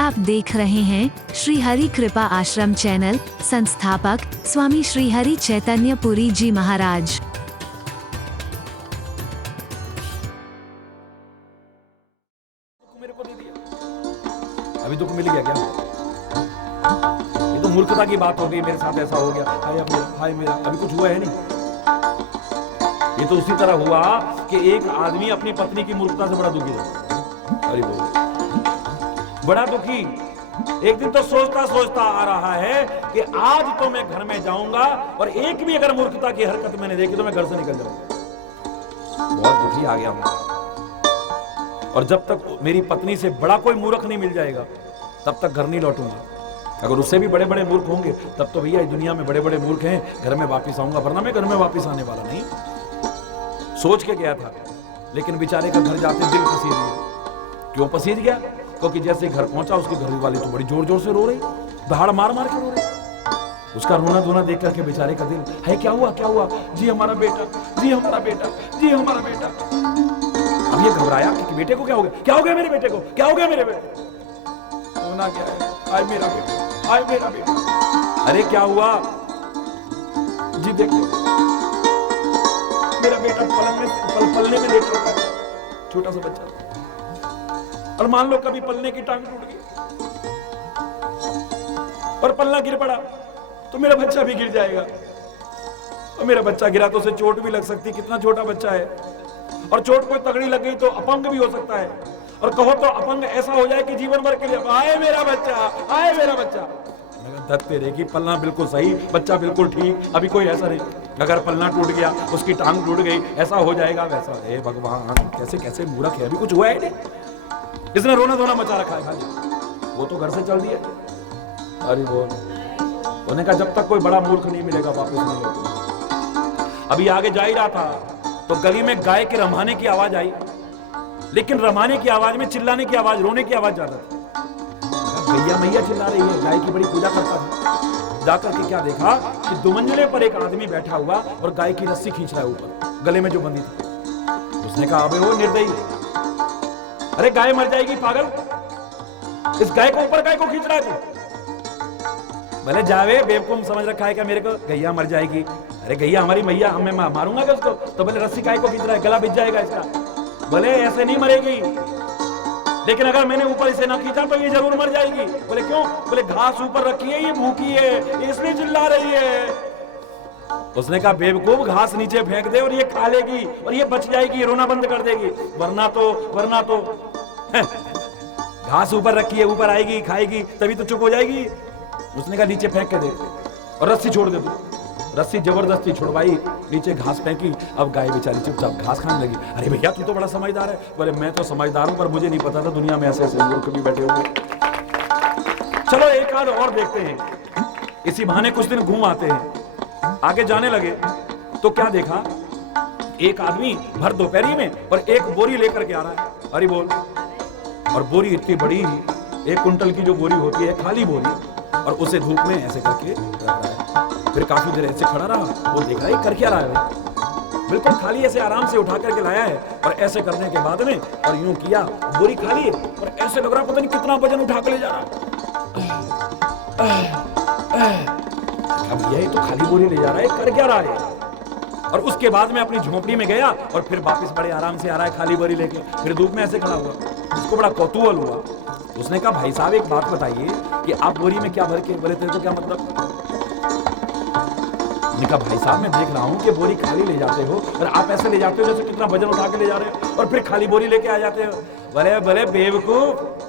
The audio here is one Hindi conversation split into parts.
आप देख रहे हैं श्री हरि कृपा आश्रम चैनल। संस्थापक स्वामी श्री हरि चैतन्य पुरी जी महाराज। मेरे को दे दिया, अभी दुख मिल गया क्या? ये तो मूर्खता की बात हो गई, मेरे साथ ऐसा हो गया, हाय मेरा, अभी कुछ हुआ है नहीं। ये तो उसी तरह हुआ कि एक आदमी अपनी पत्नी की मूर्खता से बड़ा दुखी था। अरे बोल, बड़ा दुखी। एक दिन तो सोचता सोचता आ रहा है कि आज तो मैं घर में जाऊंगा और एक भी अगर मूर्खता की हरकत मैंने देखी तो मैं घर से निकल जाऊंगा। बहुत दुखी आ गया मैं। और जब तक मेरी पत्नी से बड़ा कोई मूर्ख नहीं मिल जाएगा तब तक घर नहीं लौटूंगा। अगर उससे भी बड़े बड़े मूर्ख होंगे तब तो भैया इस दुनिया में बड़े बड़े मूर्ख हैं, घर में वापस आऊंगा, वरना मैं घर में वापस आने वाला नहीं। सोच के गया था, लेकिन बेचारे का घर जाते दिल पसीज गया। क्यों पसीज गया? क्योंकि जैसे घर पहुंचा उसकी घर वाली तो बड़ी जोर जोर से रो रही, दहाड़ मार मार के रो रही। उसका रोना धोना देख करके बेचारे का दिल है, क्या हुआ क्या हुआ? जी हमारा बेटा, जी हमारा बेटा, जी हमारा बेटा। अब ये घबराया कि बेटे को क्या हो गया, क्या हो गया मेरे बेटे को, क्या हो गया मेरे बेटे? होना क्या है? आए मेरा बेटा, आए मेरा बेटा। अरे क्या हुआ? जी देखो मेरा बेटा पलने में लेट रहा है, छोटा सा बच्चा। और मान लो कभी पलने की टांग टूट गई और पलना गिर पड़ा तो मेरा बच्चा भी गिर जाएगा। और मेरा बच्चा गिरा तो उसे चोट भी लग सकती, कितना छोटा बच्चा है। और चोट कोई तगड़ी लग गई तो अपंग भी हो सकता है। और कहो तो अपंग ऐसा हो जाए कि जीवन भर के लिए आए मेरा बच्चा, आए मेरा बच्चा। धत्ते रहेगी, पलना बिल्कुल सही, बच्चा बिल्कुल ठीक, अभी कोई ऐसा नहीं। अगर पलना टूट गया, उसकी टांग टूट गई, ऐसा हो जाएगा वैसा। हे भगवान, कैसे कैसे मूर्ख है, अभी कुछ हुआ है नहीं, इसने रोना धोना मचा रखा है खाली। वो तो घर से चल दिया। अरे बोल, उन्होंने कहा जब तक कोई बड़ा मूर्ख नहीं मिलेगा वापस नहीं लौटूंगा। अभी आगे जा ही रहा था तो गली में गाय के रमाने की आवाज आई, लेकिन रमाने की आवाज में चिल्लाने की आवाज, रोने की आवाज ज्यादा थी। भैया मैया चिल्ला रही है, गाय की बड़ी पूजा करता था। जाकर के क्या देखा कि दुमंजले पर एक आदमी बैठा हुआ और गाय की रस्सी खींच रहा है ऊपर, गले में जो बंधी थी। उसने कहा अबे वो निर्दयी, अरे गाय मर जाएगी पागल, इस गाय को ऊपर गाय को खींच रहा है तू? भले जावे बेवकूफ समझ रखा है क्या मेरे को, गैया मर जाएगी। अरे गैया हमारी मैया, मैं मारूंगा क्या उसको? तो भले रस्सी गाय को खींच रहा है, गला बिछ जाएगा इसका। भले ऐसे नहीं मरेगी, लेकिन अगर मैंने ऊपर इसे ना खींचा तो ये जरूर मर जाएगी। बोले क्यों? बोले घास ऊपर रखी है, ये भूखी है, इसलिए चिल्ला रही है। उसने कहा बेवकूफ, घास नीचे फेंक दे और ये खा लेगी और ये बच जाएगी, रोना बंद कर देगी। वरना तो घास ऊपर रखी है, ऊपर आएगी खाएगी तभी तो चुप हो जाएगी। उसने कहा नीचे फेंक के दे और रस्सी छोड़ दे तू। रस्सी जबरदस्ती छुड़वाई, नीचे घास फेंकी। अब गाय बेचारी चुपचाप घास खाने लगी। अरे भैया तू तो बड़ा समझदार है। बोले मैं तो समझदार हूं, पर मुझे नहीं पता था दुनिया में ऐसे ऐसे मूर्ख भी बैठे हुए। चलो एक आध और देखते हैं, इसी बहाने कुछ दिन घूम आते हैं। आगे जाने लगे तो क्या देखा, एक आदमी भर दोपहरी में और एक बोरी लेकर के आ रहा है। अरे बोल, और बोरी इतनी बड़ी, 1 कुंटल की जो बोरी होती है, खाली बोरी, और उसे धूप में ऐसे करके रख रहा है। फिर काफी देर ऐसे खड़ा रहा, वो देख रहा है कर क्या रहा है। बिल्कुल खाली ऐसे आराम से उठा करके लाया है और ऐसे करने के बाद में और यूं किया, बोरी खाली है और ऐसे लग रहा पता नहीं कितना वजन उठा के ले जा रहा है। अब यही तो खाली बोरी ले जा रहा है, कर क्या रहा है? और उसके बाद में अपनी झोपड़ी में गया और फिर वापस बड़े आराम से आ रहा है खाली बोरी लेके। फिर धूप में ऐसे खड़ा हुआ, उसको बड़ा कौतूहल हुआ। उसने कहा भाई साहब एक बात बताइए कि आप बोरी में क्या भर के? बोले तेरे को क्या मतलब? उसने कहा भाई साहब मैं देख रहा हूं कि बोरी खाली ले जाते हो और आप ऐसे ले जाते हो जैसे कितना वजन उठा के ले जा रहे हो और फिर खाली बोरी लेके आ जाते हो। भले भले बेवकूफ,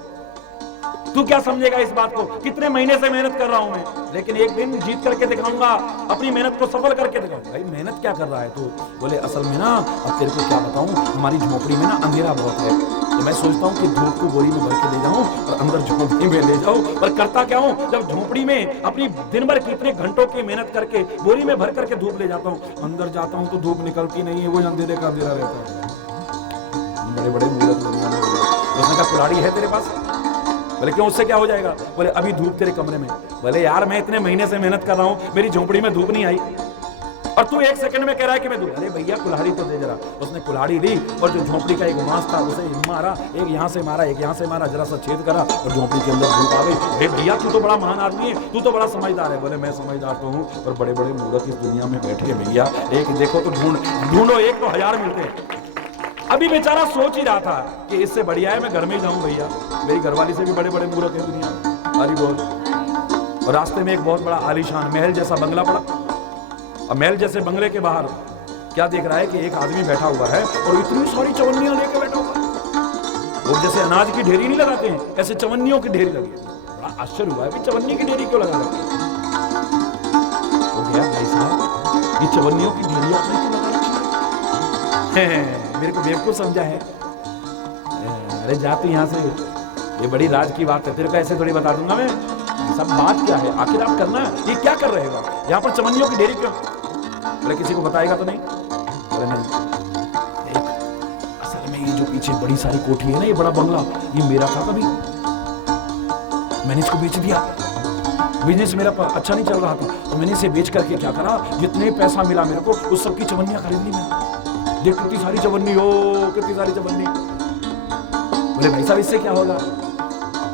तू क्या समझेगा इस बात को? कितने महीने से मेहनत कर रहा हूं मैं, लेकिन एक दिन जीत करके दिखाऊंगा, अपनी मेहनत को सफल करके दिखाऊंगा। भाई मेहनत क्या कर रहा है तू? बोले असल में ना, अब तेरे को क्या बताऊं, हमारी झोपड़ी में ना अंधेरा बहुत है, तो मैं सोचता हूँ कि धूप को बोरी में भर के ले जाऊं और अंदर झोपड़ी में ले जाऊं। पर करता क्या हूँ, जब झोपड़ी में अपनी दिन भर कितने घंटों की मेहनत करके बोरी में भर करके धूप ले जाता हूँ, अंदर जाता हूँ तो धूप निकलती नहीं है, वो अंधेरे का अंधेरा रहता है। बड़े बड़े मूर्ख लोग। उसने कहा कुल्हाड़ी है तेरे पास? बोले क्यों, उससे क्या हो जाएगा? बोले अभी धूप तेरे कमरे में। बोले यार मैं इतने महीने से मेहनत कर रहा हूं, मेरी झोपड़ी में धूप नहीं आई और तू एक सेकंड में कह रहा है कि मैं दूं। अरे भैया कुल्हाड़ी तो दे जरा। उसने कुल्हाड़ी दी और जो झोंपड़ी का एक बांस था उसे मारा, एक यहाँ से मारा, एक यहाँ से मारा, जरा सा छेद करा और झोंपड़ी के अंदर धूप आ गई। अरे भैया तू तो बड़ा महान आदमी है, तू तो बड़ा समझदार है। बोले मैं समझदार तो हूँ, और बड़े बड़े मूर्ख इस दुनिया में बैठे हैं भैया, एक देखो तो ढूंढो, एक तो 1000 मिलते हैं। अभी बेचारा सोच ही रहा था कि इससे बढ़िया है मैं घर में ही जाऊं भैया, मेरी घरवाली से भी बड़े बड़े मूर्ख हैं दुनिया में। हरी बोल। और रास्ते में एक बहुत बड़ा आलीशान महल जैसा बंगला पड़ा। अब महल जैसे बंगले के बाहर क्या देख रहा है कि एक आदमी बैठा हुआ है और इतनी सारी चवन्नियां लेके बैठा हुआ है। लोग जैसे अनाज की ढेरी नहीं लगाते हैं, ऐसे चवन्नियों की ढेरी लगी। बड़ा आश्चर्य हुआ है कि चवन्नी की ढेरी क्यों लगा रखी है। वो गया, भाई साहब ये चवन्नियों की ढेरी आपने क्यों लगा रखी है? मेरे को बेवकूफ समझा है। अरे जा तू यहाँ से, ये बड़ी राज की बात है, तेरे को ऐसे थोड़ी बता दूंगा मैं। सब बात क्या है, आखिर आप करना है ये क्या कर रहे हो यहाँ पर चवन्नियों की ढेरी क्यों? बोले किसी को बताएगा तो नहीं? बोले नहीं। देख असल में ये जो पीछे बड़ी सारी कोठी है ना, ये बड़ा बंगला, ये मेरा था कभी, मैंने इसको बेच दिया। बिजनेस मेरा अच्छा नहीं चल रहा था तो मैंने इसे बेच करके क्या करा, जितने पैसा मिला मेरे को उस सब की चवन्नियां खरीद ली मैंने। देख कितनी सारी चवन्नी हो, कितनी सारी चवन्नी। बोले भाई साहब इससे क्या होगा?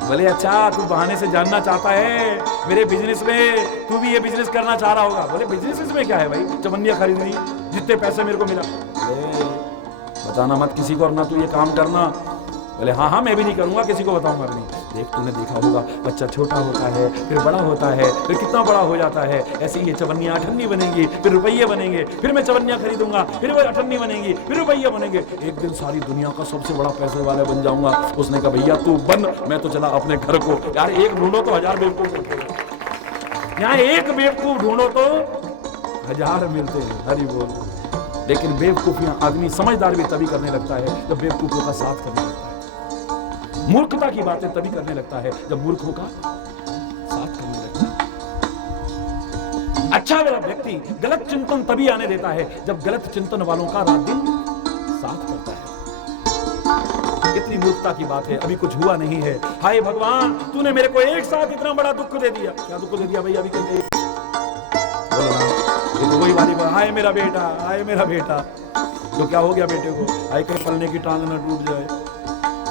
बोले अच्छा तू बहाने से जानना चाहता है मेरे बिजनेस में, तू भी ये बिजनेस करना चाह रहा होगा। बोले बिजनेस इसमें क्या है भाई, चवन्नियां खरीदनी, जितने पैसे मेरे को मिला। बताना मत किसी को और ना तू ये काम करना। बोले हाँ हाँ मैं भी नहीं करूंगा, किसी को बताऊंगा भी नहीं। देख तूने देखा होगा बच्चा छोटा होता है फिर बड़ा होता है फिर कितना बड़ा हो जाता है, ऐसे ही ये चवन्नियां अठन्नी बनेंगी, फिर रुपये बनेंगे, फिर मैं चवन्नियां खरीदूंगा, फिर वो अठन्नी बनेंगी, फिर रुपये बनेंगे, एक दिन सारी दुनिया का सबसे बड़ा पैसे वाला बन जाऊंगा। उसने कहा भैया तू बन, मैं तो चला अपने घर को। यार एक ढूंढो तो 1000 बेवकूफ मिलते हैं, यहाँ एक बेवकूफ ढूंढो तो 1000 मिलते हैं। हरी बोल। लेकिन बेवकूफियां आदमी समझदार भी तभी करने लगता है जब बेवकूफों का साथ करने लगता है। मूर्खता की बातें तभी करने लगता है जब मूर्खों का साथ करने लगता है। अच्छा वाला व्यक्ति गलत चिंतन तभी आने देता है जब गलत चिंतन वालों का रात दिन साथ करता है। कितनी मूर्खता की बात है, अभी कुछ हुआ नहीं है, हाय भगवान तूने मेरे को एक साथ इतना बड़ा दुख दे दिया। क्या दुख दे दिया भाई? अभी कहते बोलो ना, ये तो वही वाली बात, हाय मेरा बेटा, हाय मेरा बेटा। तो क्या हो गया बेटे को? हाय कहीं पलने की टांग ना टूट जाए,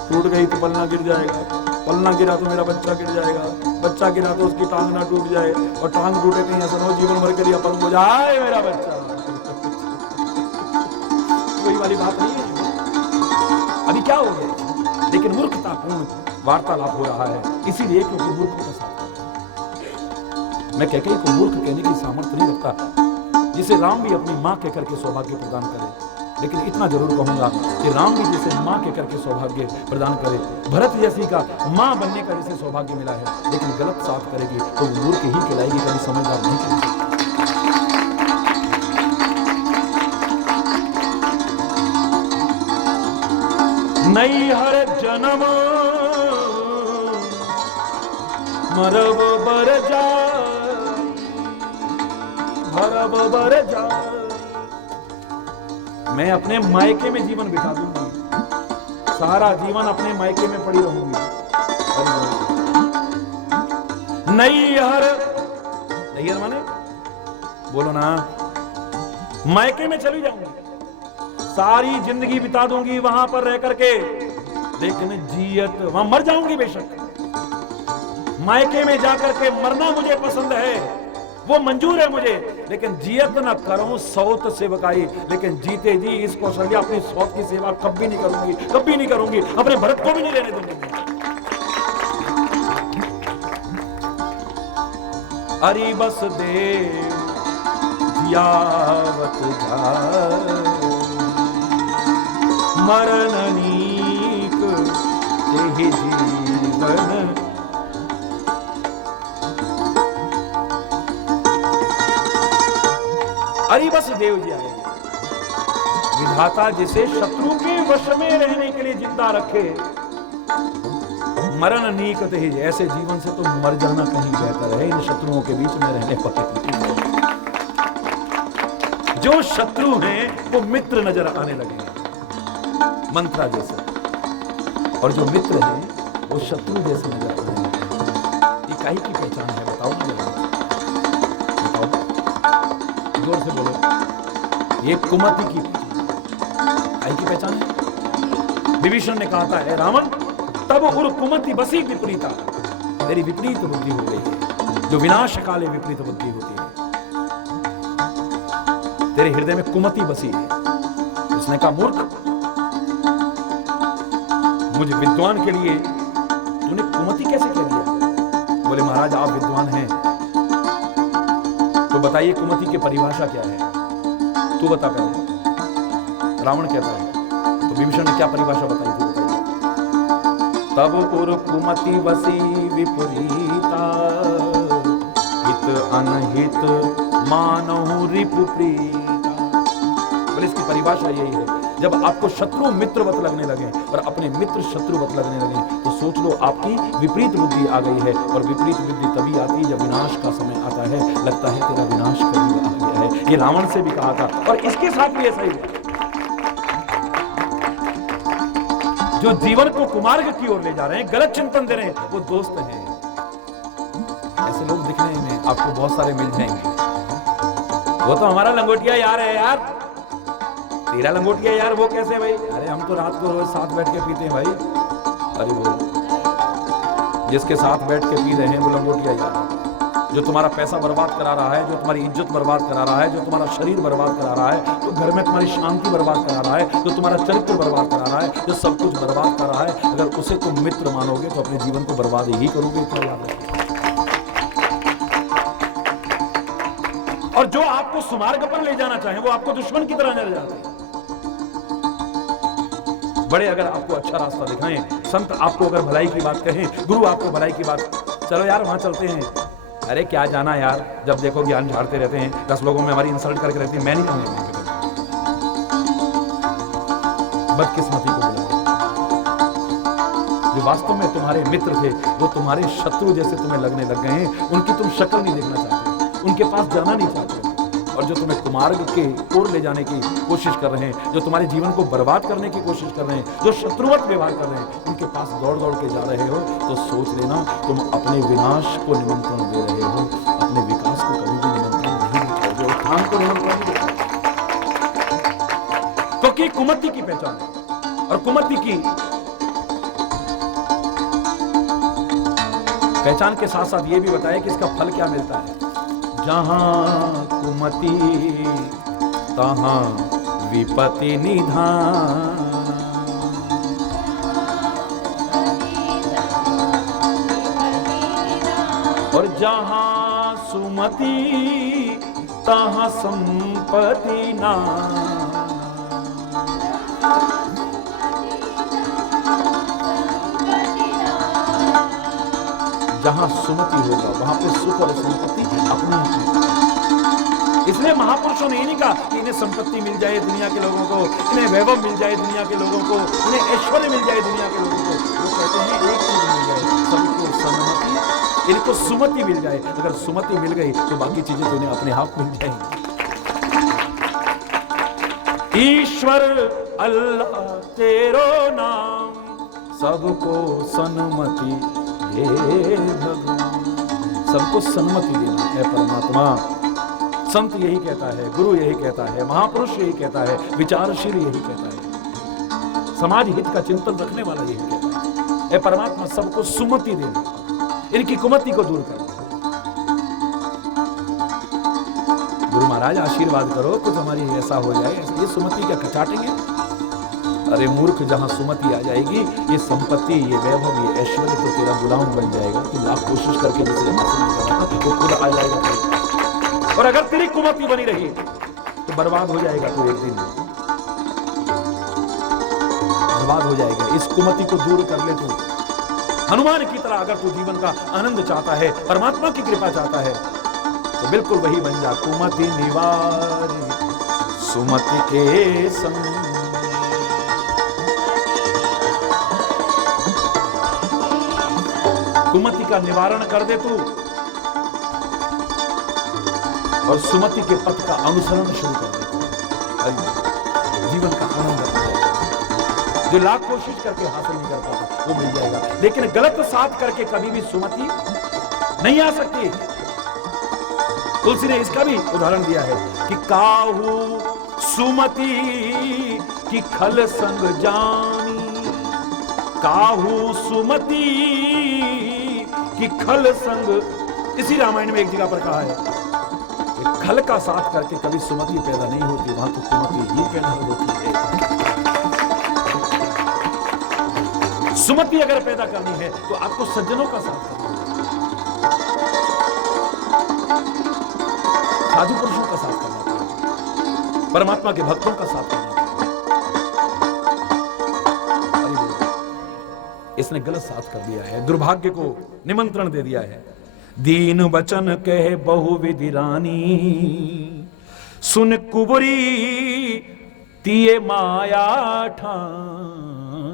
टूट गई तो पलना गिर जाएगा, पलना गिरा तो मेरा बच्चा गिर जाएगा, बच्चा गिरा तो उसकी टांग ना टूट जाए, और टांग टूटे कहीं ऐसा हो जीवन भर के लिए अपंग हो जाए मेरा बच्चा। कोई वाली बात नहीं है। अभी क्या हो गया? लेकिन मूर्खतापूर्ण वार्तालाप हो रहा है, इसीलिए क्योंकि मूर्खों का साथ। मैं कह को मूर्ख कहने की सामर्थ्य नहीं रखता, जिसे राम भी अपनी मां कहकर के सौभाग्य प्रदान करे। लेकिन इतना जरूर कहूंगा कि राम भी जिसे मां के करके सौभाग्य प्रदान करे, भरत जैसी का मां बनने का जिसे सौभाग्य मिला है, लेकिन गलत साथ करेगी तो मूर्ख ही कहलाएगी, कभी समझदार नहीं करेगी। नहीं हर जन्म मरब बर जा, भरब बर जा। मैं अपने मायके में जीवन बिता दूंगी, सारा जीवन अपने मायके में पड़ी रहूंगी। नैहर, नैहर माने बोलो ना, मायके में चली जाऊंगी, सारी जिंदगी बिता दूंगी वहां पर रह करके, लेकिन जियत वहां मर जाऊंगी बेशक। मायके में जाकर के मरना मुझे पसंद है, वो मंजूर है मुझे, लेकिन जियत न करूं सौत सेवकाई। लेकिन जीते जी इस कौशल्या अपनी सौत की सेवा कभी नहीं करूंगी, कभी नहीं करूंगी, अपने भरत को भी नहीं रहने दूंगी। अरे बस देव जियावत जाए, मरण नीक तेहि जीवन। अरे बस देव जी आए, विधाता जिसे शत्रु के वश में रहने के लिए जिंदा रखे, मरण नीक तेहि, ऐसे जीवन से तो मर जाना कहीं बेहतर है इन शत्रुओं के बीच में रहने पर। जो शत्रु हैं वो मित्र नजर आने लगे मंत्रा जैसे, और जो मित्र हैं वो शत्रु जैसे नजर आने लगे। ये काहे की पहचान है बताओ ना? जोर से बोलो। ये कुमति की पहचान है। विभीषण ने कहा था, है रावण, तब उर कुमति बसी विपरीता, तेरी विपरीत बुद्धि हो गई है, जो विनाश काले विपरीत बुद्धि होती है। तेरे हृदय में कुमति बसी है। उसने कहा, मूर्ख, मुझे विद्वान के लिए तूने कुमति कैसे कह दिया? बोले, महाराज आप विद्वान हैं, तो बताइए कुमति की परिभाषा क्या है? तू बता पहले। रावण कहता है, तो विभीषण ने क्या परिभाषा बताई थी? बताइए। तब उर कुमति बसी विपरीता, हित अनहित मानहु रिपु प्रीता। बोले इसकी परिभाषा यही है, जब आपको शत्रु मित्रवत लगने लगे और अपने मित्र शत्रुवत लगने लगे, तो सोच लो आपकी विपरीत बुद्धि आ गई है। और विपरीत बुद्धि तभी आती है जब विनाश का समय आता है, लगता है तेरा विनाश करीब आ गया है। ये रावण से भी कहा था, और इसके साथ भी ऐसा ही हुआ। जो जीवन को कुमार्ग की ओर ले जा रहे हैं, गलत चिंतन दे रहे हैं, वो दोस्त हैं। ऐसे लोग दिखने में आपको बहुत सारे मिल जाएंगे। वो तो हमारा लंगोटिया यार है यार। तेरा लंगोटिया यार वो कैसे भाई? अरे हम तो रात को रोज साथ बैठ के पीते हैं भाई। अरे वो जिसके साथ बैठ के पी रहे हैं वो लंगोटिया यार है। जो तुम्हारा पैसा बर्बाद करा रहा है, जो तुम्हारी इज्जत बर्बाद करा रहा है, जो तुम्हारा शरीर बर्बाद करा रहा है, जो घर में तुम्हारी शांति बर्बाद करा रहा है, जो तुम्हारा चरित्र बर्बाद करा रहा है, जो सब कुछ बर्बाद कर रहा है, अगर उसे तुम मित्र मानोगे तो अपने जीवन को बर्बाद ही करोगे। क्या याद रखिए। और जो आपको सुमार्ग पर ले जाना चाहे, वो आपको दुश्मन की तरह ले जाते हैं। बड़े अगर आपको अच्छा रास्ता दिखाएं, संत आपको अगर भलाई की बात कहें, गुरु आपको भलाई की बात, चलो यार वहां चलते हैं। अरे क्या जाना यार, जब देखो ज्ञान झाड़ते रहते हैं, 10 लोगों में हमारी इंसल्ट करके रहती है, मैं नहीं जाऊंगा। बदकिस्मती को बुलाओ। जो वास्तव में तुम्हारे मित्र थे, वो तुम्हारे शत्रु जैसे तुम्हें लगने लग गए हैं। उनकी तुम शक्ल नहीं देखना चाहते, उनके पास जाना नहीं चाहते, और जो तुम्हें कुमार्ग के ओर ले जाने की कोशिश कर रहे हैं, जो तुम्हारे जीवन को बर्बाद करने की कोशिश कर रहे हैं, जो शत्रुवत व्यवहार कर रहे हैं, उनके पास दौड़ दौड़ के जा रहे हो, तो सोच लेना तुम अपने विनाश को निमंत्रण दे रहे हो, अपने विकास को कभी भी निमंत्रण नहीं दोगे, उत्थान को निमंत्रण नहीं दोगे। क्योंकि कुमति की पहचान है, और कुमति की पहचान के साथ साथ ये भी बताया कि इसका फल क्या मिलता है। जहां कुमति तहां विपत्ति निधान, और जहां सुमति तहां संपत्ति नाम। जहां सुमति होगा वहां पे सुख और संपत्ति अपनी ही। इसलिए महापुरुषों ने ये नहीं कहा कि इन्हें संपत्ति मिल जाए दुनिया के लोगों को, इन्हें वैभव मिल जाए दुनिया के लोगों को, इन्हें ऐश्वर्य मिल जाए दुनिया के लोगों को। वो कहते हैं एक चीज मिल जाए, सबको सम्मति, इनको सुमति मिल जाए। अगर सुमति मिल गई तो बाकी चीजें तो इन्हें अपने आप मिल जाएंगी। ईश्वर अल्लाह तेरो नाम, सबको सन्मति भगवान। सबको सन्मति देना है परमात्मा। संत यही कहता है, गुरु यही कहता है, महापुरुष यही कहता है, विचारशील यही कहता है, समाज हित का चिंतन रखने वाला यही कहता है, परमात्मा सबको सुमति देना, इनकी कुमति को दूर करना। गुरु महाराज आशीर्वाद करो, कुछ हमारी ऐसा हो जाए, ये सुमति क्या कचाटेंगे? अरे मूर्ख, जहां सुमति आ जाएगी, ये संपत्ति, ये वैभव, ये ऐश्वर्य तो तेरा गुलाम बन जाएगा। तू लाख कोशिश करके जिसे हासिल नहीं कर रहा तो खुद आ जाएगा। और अगर तेरी कुमति बनी रही तो बर्बाद हो जाएगा, तो एक दिन बर्बाद हो जाएगा। इस कुमति को दूर कर ले तू। हनुमान की तरह अगर तू जीवन का आनंद चाहता है, परमात्मा की कृपा चाहता है, तो बिल्कुल वही बन जा। कुमति निवारी सुमति के संग, कुमति का निवारण कर दे तू, और सुमति के पथ का अनुसरण शुरू कर दे। जीवन का आनंद आ जाएगा। जो लाख कोशिश करके हासिल नहीं कर पाता वो मिल जाएगा, लेकिन गलत साथ करके कभी भी सुमति नहीं आ सकती। तुलसी ने इसका भी उदाहरण दिया है कि काहू सुमति की खल संग जानी, काहू सुमति की खल संग। इसी रामायण में एक जगह पर कहा है कि खल का साथ करके कभी सुमति पैदा नहीं होती, वहां तो कुमति ही पैदा होती है। सुमति अगर पैदा करनी है तो आपको सज्जनों का साथ करना है, साधु पुरुषों का साथ करना है, परमात्मा के भक्तों का साथ करना है। इसने गलत साथ कर दिया है, दुर्भाग्य को निमंत्रण दे दिया है। दीन वचन कहे बहुविधि रानी, सुन कुबरी तिये माया ठानी।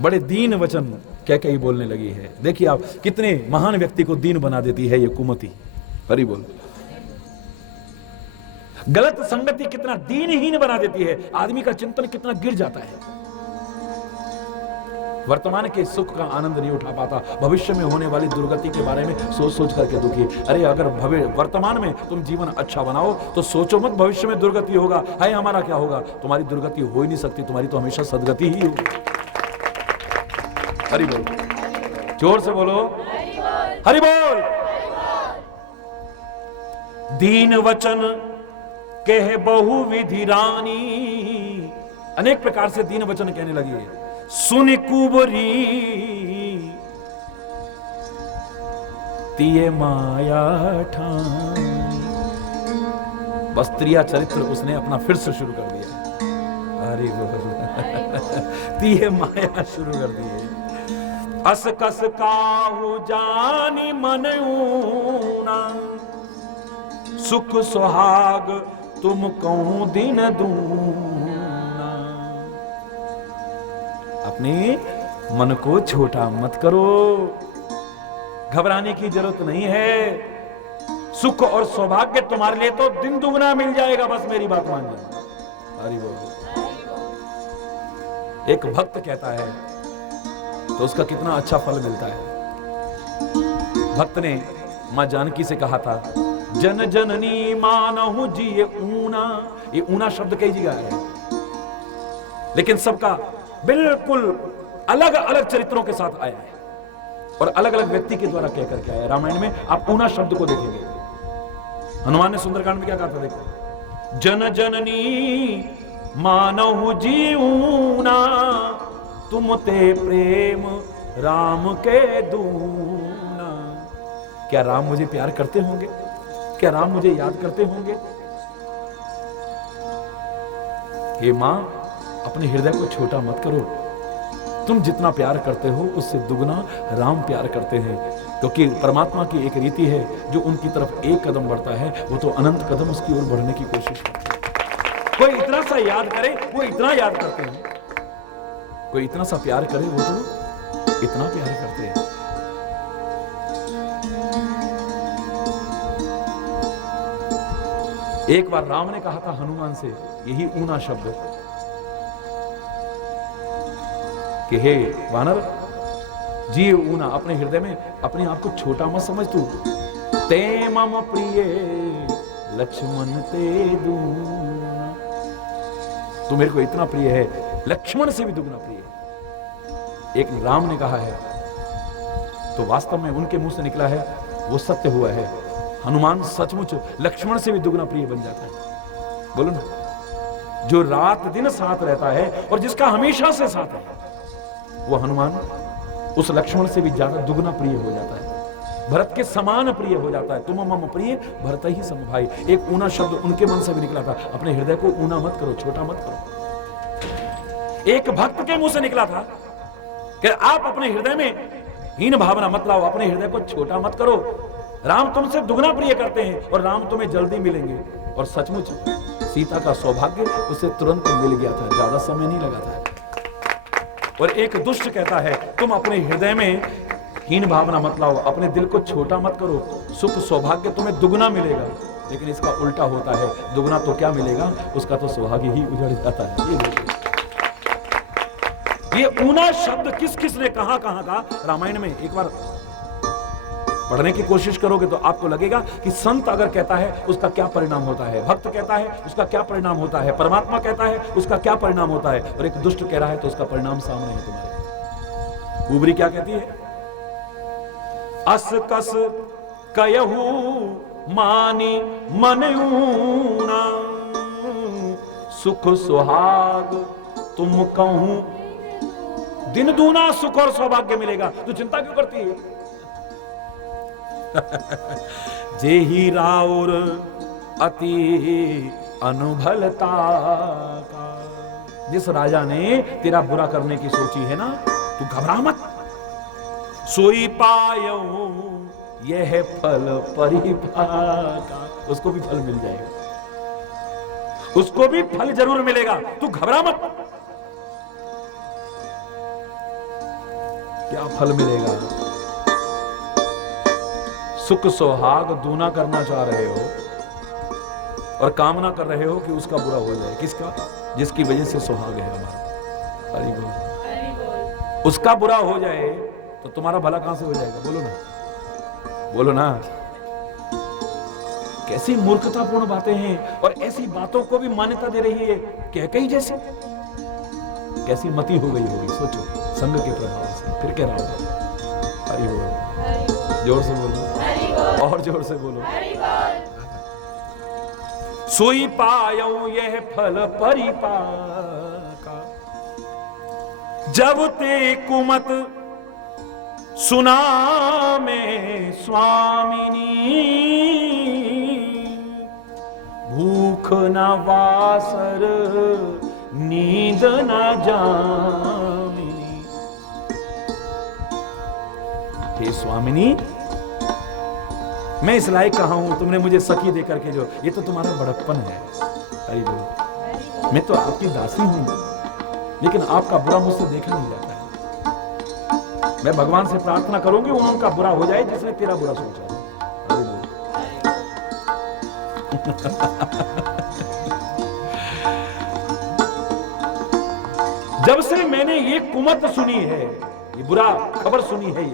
बड़े दीन वचन क्या क्या ही बोलने लगी है। देखिए आप कितने महान व्यक्ति को दीन बना देती है ये कुमति। हरि बोल। गलत संगति कितना दीनहीन बना देती है, आदमी का चिंतन कितना गिर जाता है, वर्तमान के सुख का आनंद नहीं उठा पाता, भविष्य में होने वाली दुर्गति के बारे में सोच सोच करके दुखी। अरे अगर वर्तमान में तुम जीवन अच्छा बनाओ तो सोचो मत भविष्य में दुर्गति होगा, हाय हमारा क्या होगा। तुम्हारी दुर्गति हो ही नहीं सकती, तुम्हारी तो हमेशा सदगति ही होगी। हरि बोल, जोर से बोलो हरि बोल। दीन वचन कहे बहुविधि रानी, अनेक प्रकार से दीन वचन कहने लगी है। सुन कुबरी तिये माया ठानी, बस स्त्रिया चरित्र उसने अपना फिर से शुरू कर दिया। अरे वो तिये माया शुरू कर दिए। अस कस काहू जानी मन ऊना, सुख सुहाग तुम कहूं दिन दूना। अपने मन को छोटा मत करो, घबराने की जरूरत नहीं है। सुख और सौभाग्य तुम्हारे लिए तो दिन दुगना मिल जाएगा, बस मेरी बात मान लो। हरि बोल। एक भक्त कहता है तो उसका कितना अच्छा फल मिलता है। भक्त ने मां जानकी से कहा था, जन जननी मानहु जिये ऊना। ये ऊना शब्द कई जगह है, लेकिन सबका बिल्कुल अलग अलग चरित्रों के साथ आया है और अलग अलग व्यक्ति के द्वारा कह करके आया है। रामायण में आप ऊना शब्द को देखेंगे। हनुमान ने सुंदरकांड में क्या कहा था, देखो, जन जननी मानहु जी ऊना, तुम ते प्रेम राम के दूना। क्या राम मुझे प्यार करते होंगे? क्या राम मुझे याद करते होंगे? हे मां, अपने हृदय को छोटा मत करो। तुम जितना प्यार करते हो उससे दुगना राम प्यार करते हैं, क्योंकि परमात्मा की एक रीति है, जो उनकी तरफ एक कदम बढ़ता है वो तो अनंत कदम उसकी ओर बढ़ने की कोशिश करता है। कोई इतना सा याद करे वो इतना याद करते हैं, कोई इतना सा प्यार करे वो तो इतना प्यार करते हैं। एक बार राम ने कहा था हनुमान से यही ऊना शब्द कि हे वानर, जी ऊना, अपने हृदय में अपने आप को छोटा मत समझ तू। ते मम प्रिय लक्ष्मण ते दूना, तू मेरे को इतना प्रिय है, लक्ष्मण से भी दुगना प्रिय है। एक राम ने कहा है तो वास्तव में उनके मुंह से निकला है वो सत्य हुआ है। हनुमान सचमुच लक्ष्मण से भी दुगना प्रिय बन जाता है। बोलो ना, जो रात दिन साथ रहता है और जिसका हमेशा से साथ है, वो हनुमान उस लक्ष्मण से भी ज्यादा दुगना प्रिय हो जाता है, भरत के समान प्रिय हो जाता है। तुम मम प्रिय भरत ही सम भाई। एक ऊना शब्द उनके मन से भी निकला था, अपने हृदय को ऊना मत करो, छोटा मत करो। एक भक्त के मुंह से निकला था कि आप अपने हृदय में हीन भावना मत लाओ, अपने हृदय को छोटा मत करो। राम तुमसे दुगना प्रिय करते हैं और राम तुम्हें जल्दी मिलेंगे। और सचमुच सीता का सौभाग्य उसे तुरंत मिल गया था, ज्यादा समय नहीं लगा था। और एक दुष्ट कहता है तुम अपने हृदय में हीन भावना मत लाओ, अपने दिल को छोटा मत करो, सुख सौभाग्य तुम्हें दुगना मिलेगा। लेकिन इसका उल्टा होता है, दुगना तो क्या मिलेगा, उसका तो सौभाग्य ही उजड़ जाता है। ये ऊना शब्द किस किस ने कहा कहा रामायण में। एक बार पढ़ने की कोशिश करोगे तो आपको लगेगा कि संत अगर कहता है उसका क्या परिणाम होता है, भक्त कहता है उसका क्या परिणाम होता है, परमात्मा कहता है उसका क्या परिणाम होता है, और एक दुष्ट कह रहा है तो उसका परिणाम सामने है तुम्हारे। ऊबरी क्या कहती है? अस कस कयहू मानी मनऊना, सुख सुहाग तुम कहूं, दिन दूना सुख और सौभाग्य मिलेगा, तू चिंता क्यों करती है? जे ही राउर अति अनुभलता का, जिस राजा ने तेरा बुरा करने की सोची है ना, तू घबरा मत। सोई पायो यह फल परिपाका, उसको भी फल मिल जाएगा, उसको भी फल जरूर मिलेगा, तू घबरा मत। क्या फल मिलेगा? सुख सुहाग दूना करना चाह रहे हो और कामना कर रहे हो कि उसका बुरा हो जाए। किसका? जिसकी वजह से सुहाग है हमारा। हरि बोल। उसका बुरा हो जाए तो तुम्हारा भला कहां से हो जाएगा? बोलो ना, बोलो ना। कैसी मूर्खतापूर्ण बातें हैं, और ऐसी बातों को भी मान्यता दे रही है कह कही जैसे। कैसी मति हो गई होगी, सोचो, संग के प्रभाव से। फिर कह रहा हूं, हरि बोल, जोर से बोलो, और जोर से बोलो। सोई पायो यह फल परिपाका, जब ते कुमत सुना में स्वामिनी, भूख न वासर नींद न जामिनी। हे स्वामिनी, मैं इस लायक कहां हूं, तुमने मुझे सखी देकर के जो, ये तो तुम्हारा बड़प्पन है। हरि बोल। मैं तो आपकी दासी हूं, लेकिन आपका बुरा मुझसे देखा नहीं जाता है। मैं भगवान से प्रार्थना करूंगी उनका बुरा हो जाए जिसने तेरा बुरा सोचा। हरि बोल। जब से मैंने ये कुमत सुनी है, ये बुरा खबर सुनी है,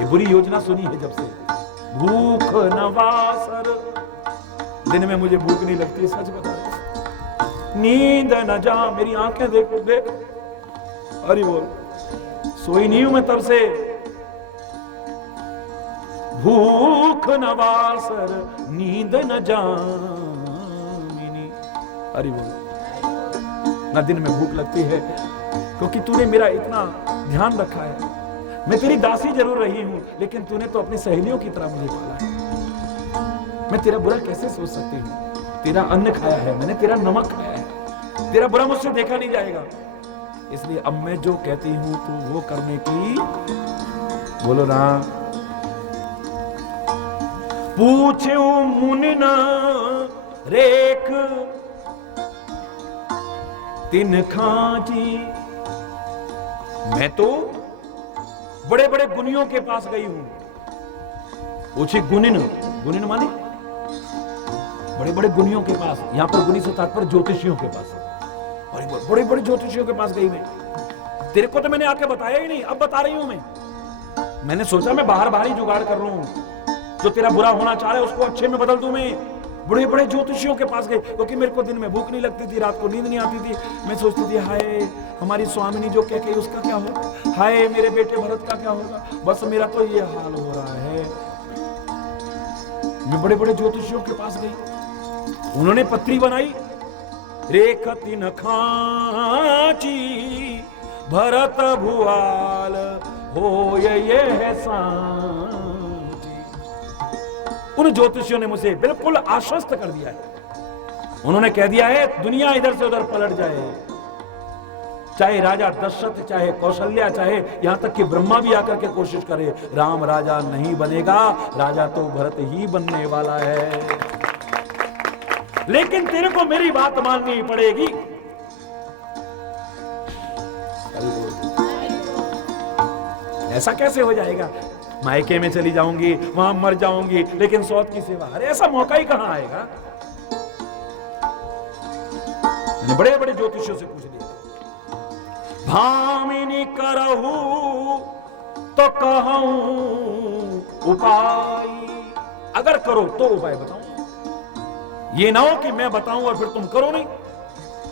ये बुरी योजना सुनी है, जब से भूख नवासर, दिन में मुझे भूख नहीं लगती, सच बता रहा, नींद न जा, मेरी आंखें देख देख, अरे बोल, सोई नहीं हूं मैं तब से, भूख नवासर नींद न जामिनी। अरे बोल, ना दिन में भूख लगती है, क्योंकि तूने मेरा इतना ध्यान रखा है। मैं तेरी दासी जरूर रही हूं, लेकिन तूने तो अपनी सहेलियों की तरह मुझे पाला है। मैं तेरा बुरा कैसे सोच सकती हूं? तेरा अन्न खाया है मैंने, तेरा नमक खाया है, तेरा बुरा मुझसे देखा नहीं जाएगा। इसलिए अब मैं जो कहती हूं तू वो करने की, बोलो ना। पूछो मुनिना रेख तिन खांची, मैं तो बड़े बड़े गुनियों के पास गई हूं। पूछे गुनिन, गुनिन माने बड़े बड़े गुनियों के पास, यहां पर गुनी से तात्पर्य ज्योतिषियों के पास। बड़े बड़े ज्योतिषियों के पास गई मैं। तेरे को तो मैंने आके बताया ही नहीं, अब बता रही हूं मैं। मैंने सोचा मैं बाहर बाहर ही जुगाड़ कर रहा हूं, जो तेरा बुरा होना चाह रहा है उसको अच्छे में बदल दूं मैं। बड़े बड़े ज्योतिषियों के पास गए, क्योंकि मेरे को दिन में भूख नहीं लगती थी, रात को नींद नहीं आती थी। मैं सोचती थी हाय हमारी स्वामिनी जो कह के उसका क्या होगा, हाय मेरे बेटे भरत का क्या होगा, बस मेरा तो ये हाल हो रहा है। मैं बड़े बड़े ज्योतिषियों के पास गई, उन्होंने पत्री बनाई, रेख तिन खांची भरत भुआल हो ये सांची। उन ज्योतिषियों ने मुझे बिल्कुल आश्वस्त कर दिया है। उन्होंने कह दिया है दुनिया इधर से उधर पलट जाए, चाहे राजा दशरथ, चाहे कौशल्या, चाहे यहां तक कि ब्रह्मा भी आकर के कोशिश करे, राम राजा नहीं बनेगा, राजा तो भरत ही बनने वाला है। लेकिन तेरे को मेरी बात माननी पड़ेगी। ऐसा कैसे हो जाएगा? मायके में चली जाऊंगी, वहां मर जाऊंगी, लेकिन सौत की सेवा, अरे ऐसा मौका ही कहां आएगा? मैंने बड़े बड़े ज्योतिषियों से पूछ लिया, भामिनी करहु तो कहूं उपाय, अगर करो तो उपाय बताऊं। ये ना हो कि मैं बताऊं और फिर तुम करो नहीं।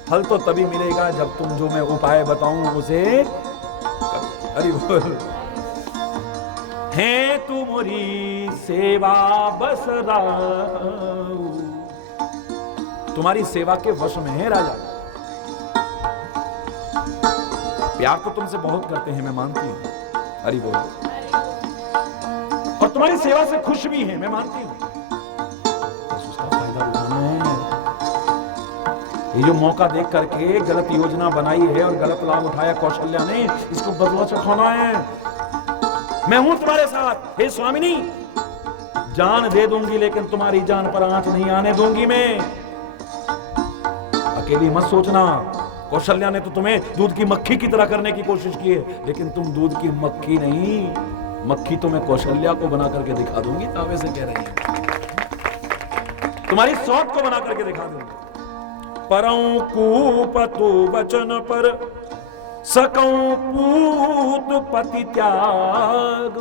फल तो तभी मिलेगा जब तुम जो मैं उपाय बताऊं उसे हरि बोल। है तुम्हारी सेवा बस राऊ, तुम्हारी सेवा के वश में है राजा। प्यार तो तुमसे बहुत करते हैं, मैं मानती हूं, हरि बोल। और तुम्हारी सेवा से खुश भी हैं, मैं मानती हूं, बस उसका फायदा उठाना है। ये जो मौका देख करके गलत योजना बनाई है और गलत लाभ उठाया कौशल्या ने, इसको बदला चखाना है। मैं हूं तुम्हारे साथ, हे स्वामिनी, जान दे दूंगी लेकिन तुम्हारी जान पर आंच नहीं आने दूंगी मैं। अकेली मत सोचना, कौशल्या ने तो तुम्हें दूध की मक्खी की तरह करने की कोशिश की है, लेकिन तुम दूध की मक्खी नहीं, मक्खी तो मैं कौशल्या को बना करके दिखा दूंगी। तावे से कह रही है, तुम्हारी सौत को बना करके दिखा दूंगी। परं कूपतु वचन पर सकऊं पूत पति त्याग।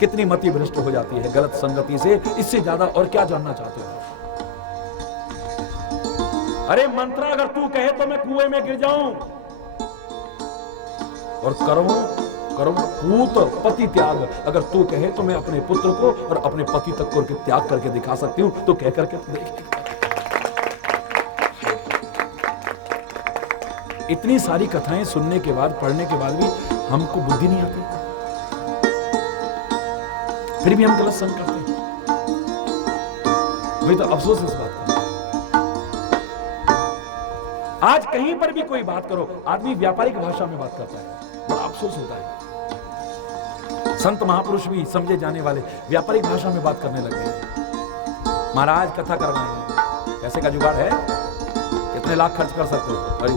कितनी मति भ्रष्ट हो जाती है गलत संगति से, इससे ज्यादा और क्या जानना चाहते हो? अरे मंत्रा अगर तू कहे तो मैं कुएं में गिर जाऊं, और करूं पूत पति त्याग, अगर तू कहे तो मैं अपने पुत्र को और अपने पति तक को त्याग करके दिखा सकती हूं। तो कह करके देख, इतनी सारी कथाएं सुनने के बाद, पढ़ने के बाद भी हमको बुद्धि नहीं आती, फिर भी हम गलत संग करते हैं। वही तो अफसोस इस बात का। आज कहीं पर भी कोई बात करो, आदमी व्यापारिक भाषा में बात करता है, बड़ा अफसोस होता है। संत महापुरुष भी समझे जाने वाले व्यापारिक भाषा में बात करने लगे हैं। महाराज कथा करवाएंगे, पैसे का जुगाड़ है, कितने लाख खर्च कर सकते हो? अरे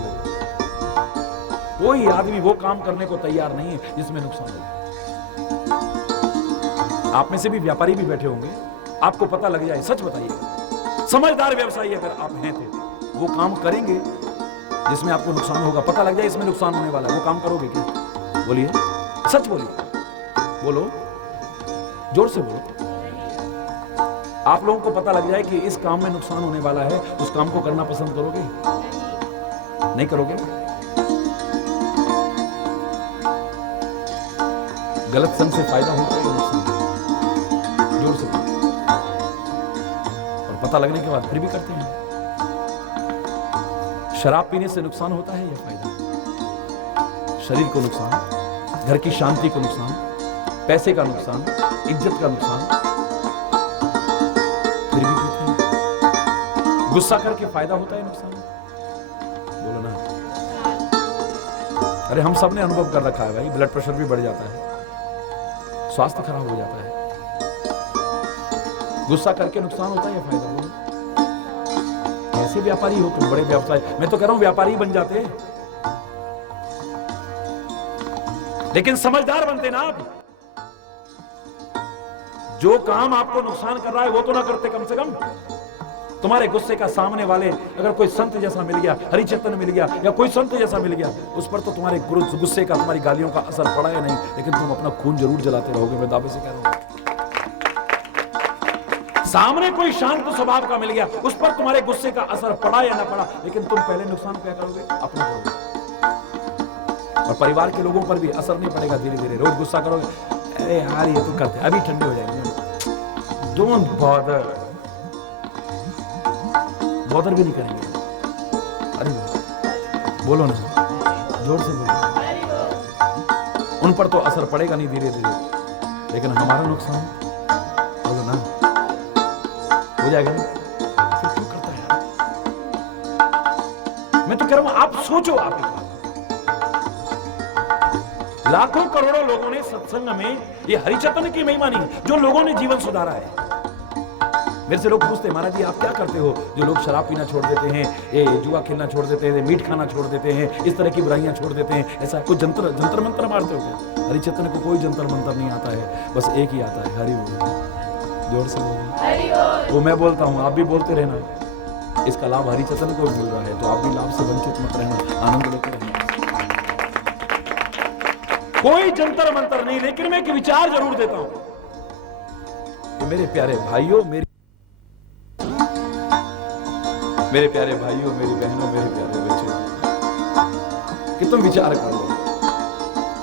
कोई आदमी वो काम करने को तैयार नहीं है जिसमें नुकसान हो। आप में से भी व्यापारी भी बैठे होंगे, आपको पता लग जाए, सच बताइएगा, समझदार व्यवसायी अगर आप हैं तो वो काम करेंगे जिसमें आपको नुकसान होगा। पता लग जाए इसमें नुकसान होने वाला है, वो काम करोगे क्या? बोलिए, सच बोलिए, बोलो, जोर से बोलो। आप लोगों को पता लग जाए कि इस काम में नुकसान होने वाला है, उस काम को करना पसंद करोगे? नहीं करोगे? गलत संग से फायदा होता है, नुकसान? जोर से बोलो। और पता लगने के बाद फिर भी करते हैं। शराब पीने से नुकसान होता है या फायदा? शरीर को नुकसान, घर की शांति को नुकसान, पैसे का नुकसान, इज्जत का नुकसान, फिर भी पीते हैं। गुस्सा करके फायदा होता है, नुकसान? बोलो ना। अरे हम सब ने अनुभव कर रखा है भाई, ब्लड प्रेशर भी बढ़ जाता है, स्वास्थ्य खराब हो जाता है। गुस्सा करके नुकसान होता है या फायदा? बोलो। कैसे व्यापारी हो तुम, बड़े व्यवसाय? मैं तो कह रहा हूं व्यापारी बन जाते, लेकिन समझदार बनते ना आप। जो काम आपको नुकसान कर रहा है वो तो ना करते। कम से कम तुम्हारे गुस्से का सामने वाले अगर कोई संत जैसा मिल गया, हरिचेतन मिल गया या कोई संत जैसा मिल गया, उस पर तो तुम्हारे गुस्से का, तुम्हारी गालियों का असर पड़ा या नहीं, लेकिन तुम अपना खून जरूर जलाते रहोगे। मैं दावे से कह रहा हूं, सामने कोई शांत स्वभाव का मिल गया, उस पर तुम्हारे गुस्से का असर पड़ा या ना पड़ा, लेकिन तुम पहले नुकसान क्या करोगे? अपना करोगे। और परिवार के लोगों पर भी असर नहीं पड़ेगा। धीरे धीरे रोज गुस्सा करोगे, अरे यार ये तो करते, अभी ठंडे हो जाएंगे, डोंट बॉदर, बॉदर भी नहीं करेंगे। अरे बोलो ना, जोर से बोलो। उन पर तो असर पड़ेगा नहीं धीरे धीरे, लेकिन हमारा नुकसान, बोलो ना, हो जाएगा ना? फिर क्यों करता है यार? मैं तो कह रहा हूं आप सोचो। आप लाखों करोड़ों लोगों ने सत्संग में ये हरिचेतन की महिमा नहीं, जो लोगों ने जीवन सुधारा है। मेरे से लोग पूछते हैं, महाराज जी आप क्या करते हो? जो लोग शराब पीना छोड़ देते हैं, ये जुआ खेलना छोड़ देते हैं, मीट खाना छोड़ देते हैं, इस तरह की बुराइयां छोड़ देते हैं, ऐसा कोई जंतर मंत्र मारते हो क्या? हरिचेतन को कोई जंतर मंत्र नहीं आता है, बस एक ही आता है, हरि बोल। जोर से बोलो। वो मैं बोलता हूँ, आप भी बोलते रहना। इसका लाभ हरिचेतन को मिल रहा है, तो आप भी लाभ से वंचित मत रहना, आनंद लेते रहना। कोई जंतर मंतर नहीं, लेकिन मैं एक विचार जरूर देता हूं कि मेरे प्यारे भाइयों, मेरे प्यारे भाइयों, मेरी बहनों, मेरे प्यारे बच्चों, कि तुम विचार करो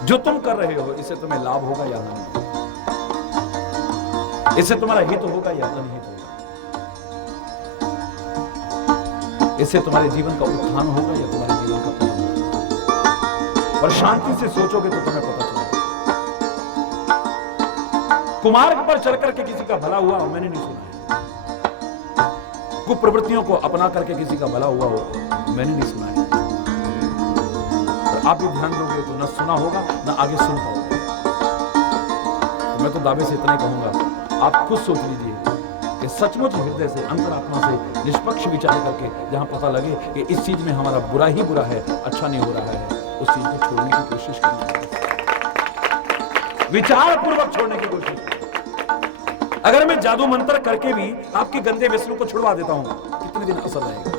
जो तुम कर रहे हो इससे तुम्हें लाभ होगा या नहीं, इससे तुम्हारा हित होगा या अनहित होगा, इससे तुम्हारे जीवन का उत्थान होगा या तुम्हारे जीवन का पतन होगा। और शांति से सोचोगे तो तुम्हें पता चलेगा। कुमार्ग पर चढ़ करके किसी का भला हुआ हो मैंने नहीं सुना है, कुप्रवृत्तियों को अपना करके किसी का भला हुआ हो मैंने नहीं सुना है। और आप भी ध्यान दोगे तो न सुना होगा न आगे सुन पाओगे। तो मैं तो दावे से इतना ही कहूंगा, आप खुद सोच लीजिए कि सचमुच हृदय से, अंतरात्मा से निष्पक्ष विचार करके जहां पता लगे कि इस चीज में हमारा बुरा ही बुरा है, अच्छा नहीं हो रहा है, उस चीज को छोड़ने की कोशिश करनी, विचार पूर्वक छोड़ने की कोशिश करें। अगर मैं जादू मंत्र करके भी आपके गंदे व्यसनों को छुड़वा देता हूं, कितने दिन असर रहेगा?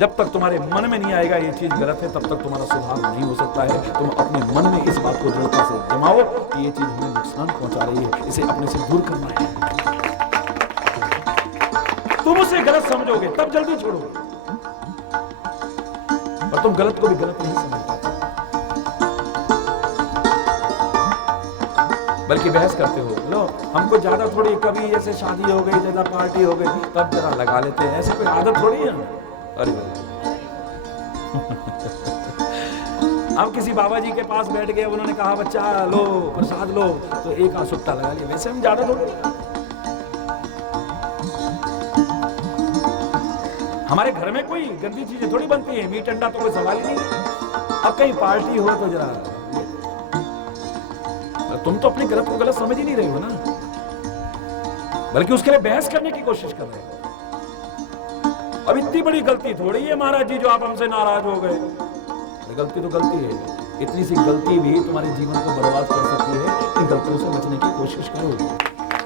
जब तक तुम्हारे मन में नहीं आएगा ये चीज गलत है, तब तक तुम्हारा सुधार नहीं हो सकता है। तुम अपने मन में इस बात को दृढ़ता से जमाओ कि ये चीज हमें नुकसान पहुंचा रही है, इसे अपने से दूर करना है। तुम उसे गलत समझोगे तब जल्दी छोड़ोगे, और तुम गलत को भी गलत नहीं समझ पाते, बल्कि बहस करते हो, लो हमको ज्यादा थोड़ी, कभी जैसे शादी हो गई, ज्यादा पार्टी हो गई, तब जरा लगा लेते हैं, ऐसे कोई आदत थोड़ी है। अरे अब किसी बाबा जी के पास बैठ गए, उन्होंने कहा बच्चा लो प्रसाद लो, तो एक आसुट्टा लगा लिया, वैसे हम ज्यादा थोड़ी। हमारे घर में कोई गंदी चीजें थोड़ी बनती है, मीट अंडा तो कोई सवाल ही नहीं। अब कहीं पार्टी हो तो जरा, तुम तो अपने गलत को गलत समझ ही नहीं रहे हो ना, बल्कि उसके लिए बहस करने की कोशिश कर रहे हो। अब इतनी बड़ी गलती थोड़ी है महाराज जी जो आप हमसे नाराज हो गए, गलती तो गलती है, इतनी सी गलती भी तुम्हारे जीवन को बर्बाद कर सकती है। इन गलतियों से बचने की कोशिश करो,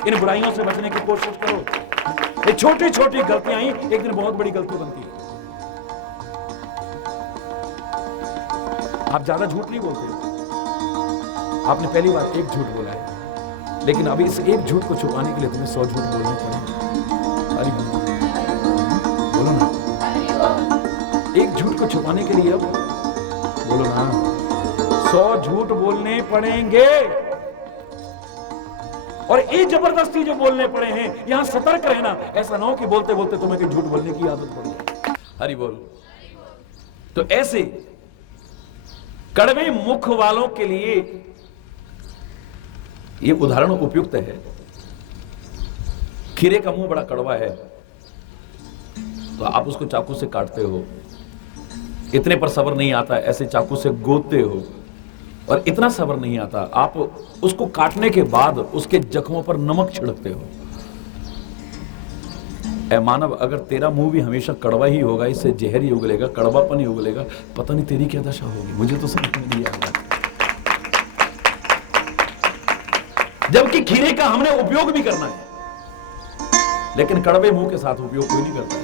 इन बुराइयों से बचने की कोशिश करो। ये छोटी छोटी गलतियां ही एक दिन बहुत बड़ी गलती बनती है। आप ज्यादा झूठ नहीं बोलते, आपने पहली बार एक झूठ बोला है, लेकिन अभी इस एक झूठ को छुपाने के लिए तुम्हें 100 झूठ बोलने पड़ेंगे। अरे बोलो ना, एक झूठ को छुपाने के लिए अब बोलो ना 100 झूठ बोलने पड़ेंगे। और ये जबरदस्ती जो बोलने पड़े हैं, यहां सतर्क रहना, ऐसा ना हो कि बोलते बोलते तुम्हें कि झूठ बोलने की आदत पड़ जाए। हरि बोल। तो ऐसे कड़वे मुख वालों के लिए ये उदाहरण उपयुक्त है। खीरे का मुंह बड़ा कड़वा है, तो आप उसको चाकू से काटते हो, इतने पर सब्र नहीं आता, ऐसे चाकू से गोदते हो, और इतना सब्र नहीं आता, आप उसको काटने के बाद उसके जख्मों पर नमक छिड़कते हो। ऐ मानव, अगर तेरा मुंह भी हमेशा कड़वा ही होगा, इससे जहर ही उगलेगा, कड़वापन ही उगलेगा, पता नहीं तेरी क्या दशा होगी, मुझे तो समझ में नहीं आता। जबकि खीरे का हमने उपयोग भी करना है, लेकिन कड़वे मुंह के साथ उपयोग कोई नहीं करता है।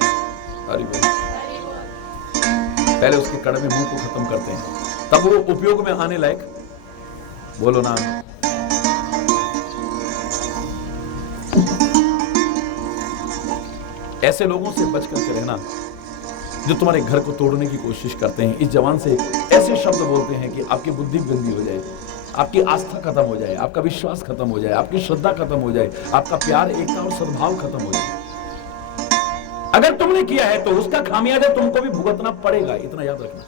अरे भाई, पहले उसके कड़वे मुंह को खत्म करते हैं, तब वो उपयोग में आने लायक। बोलो ना। ऐसे लोगों से बच करके रहना जो तुम्हारे घर को तोड़ने की कोशिश करते हैं, इस जवान से ऐसे शब्द बोलते हैं कि आपकी बुद्धि गंदी हो जाए, आपकी आस्था खत्म हो जाए, आपका विश्वास खत्म हो जाए, आपकी श्रद्धा खत्म हो जाए, आपका प्यार, एकता और सद्भाव खत्म हो जाए। अगर तुमने किया है तो उसका खामियाजा तुमको भी भुगतना पड़ेगा, इतना याद रखना।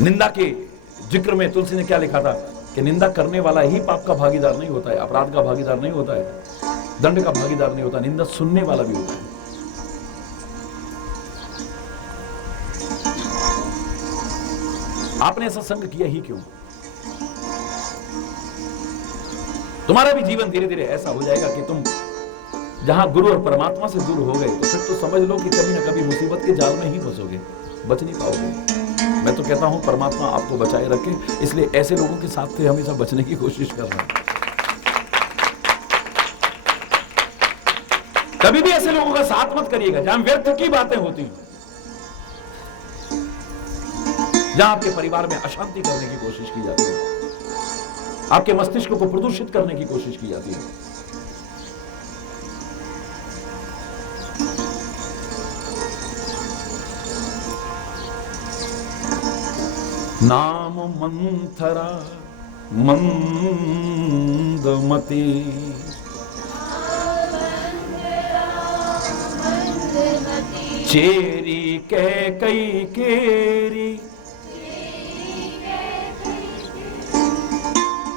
निंदा के जिक्र में तुलसी ने क्या लिखा था कि निंदा करने वाला ही पाप का भागीदार नहीं होता है, अपराध का भागीदार नहीं होता है, दंड का भागीदार नहीं होता, निंदा सुनने वाला भी होता है। आपने ऐसा संग किया ही क्यों? तुम्हारा भी जीवन धीरे धीरे ऐसा हो जाएगा कि तुम जहां गुरु और परमात्मा से दूर हो गए, तो फिर तो समझ लो कि कभी ना कभी मुसीबत के जाल में ही फंसोगे, बच नहीं पाओगे। मैं तो कहता हूं परमात्मा आपको बचाए रखे, इसलिए ऐसे लोगों के साथ से हमेशा बचने की कोशिश करना। कभी भी ऐसे लोगों का साथ मत करिएगा जहां व्यर्थ की बातें होती हैं, जहां आपके परिवार में अशांति करने की कोशिश की जाती है, आपके मस्तिष्क को प्रदूषित करने की कोशिश की जाती है। नाम मंथरा मंदमती, चेरी कैकई केरी,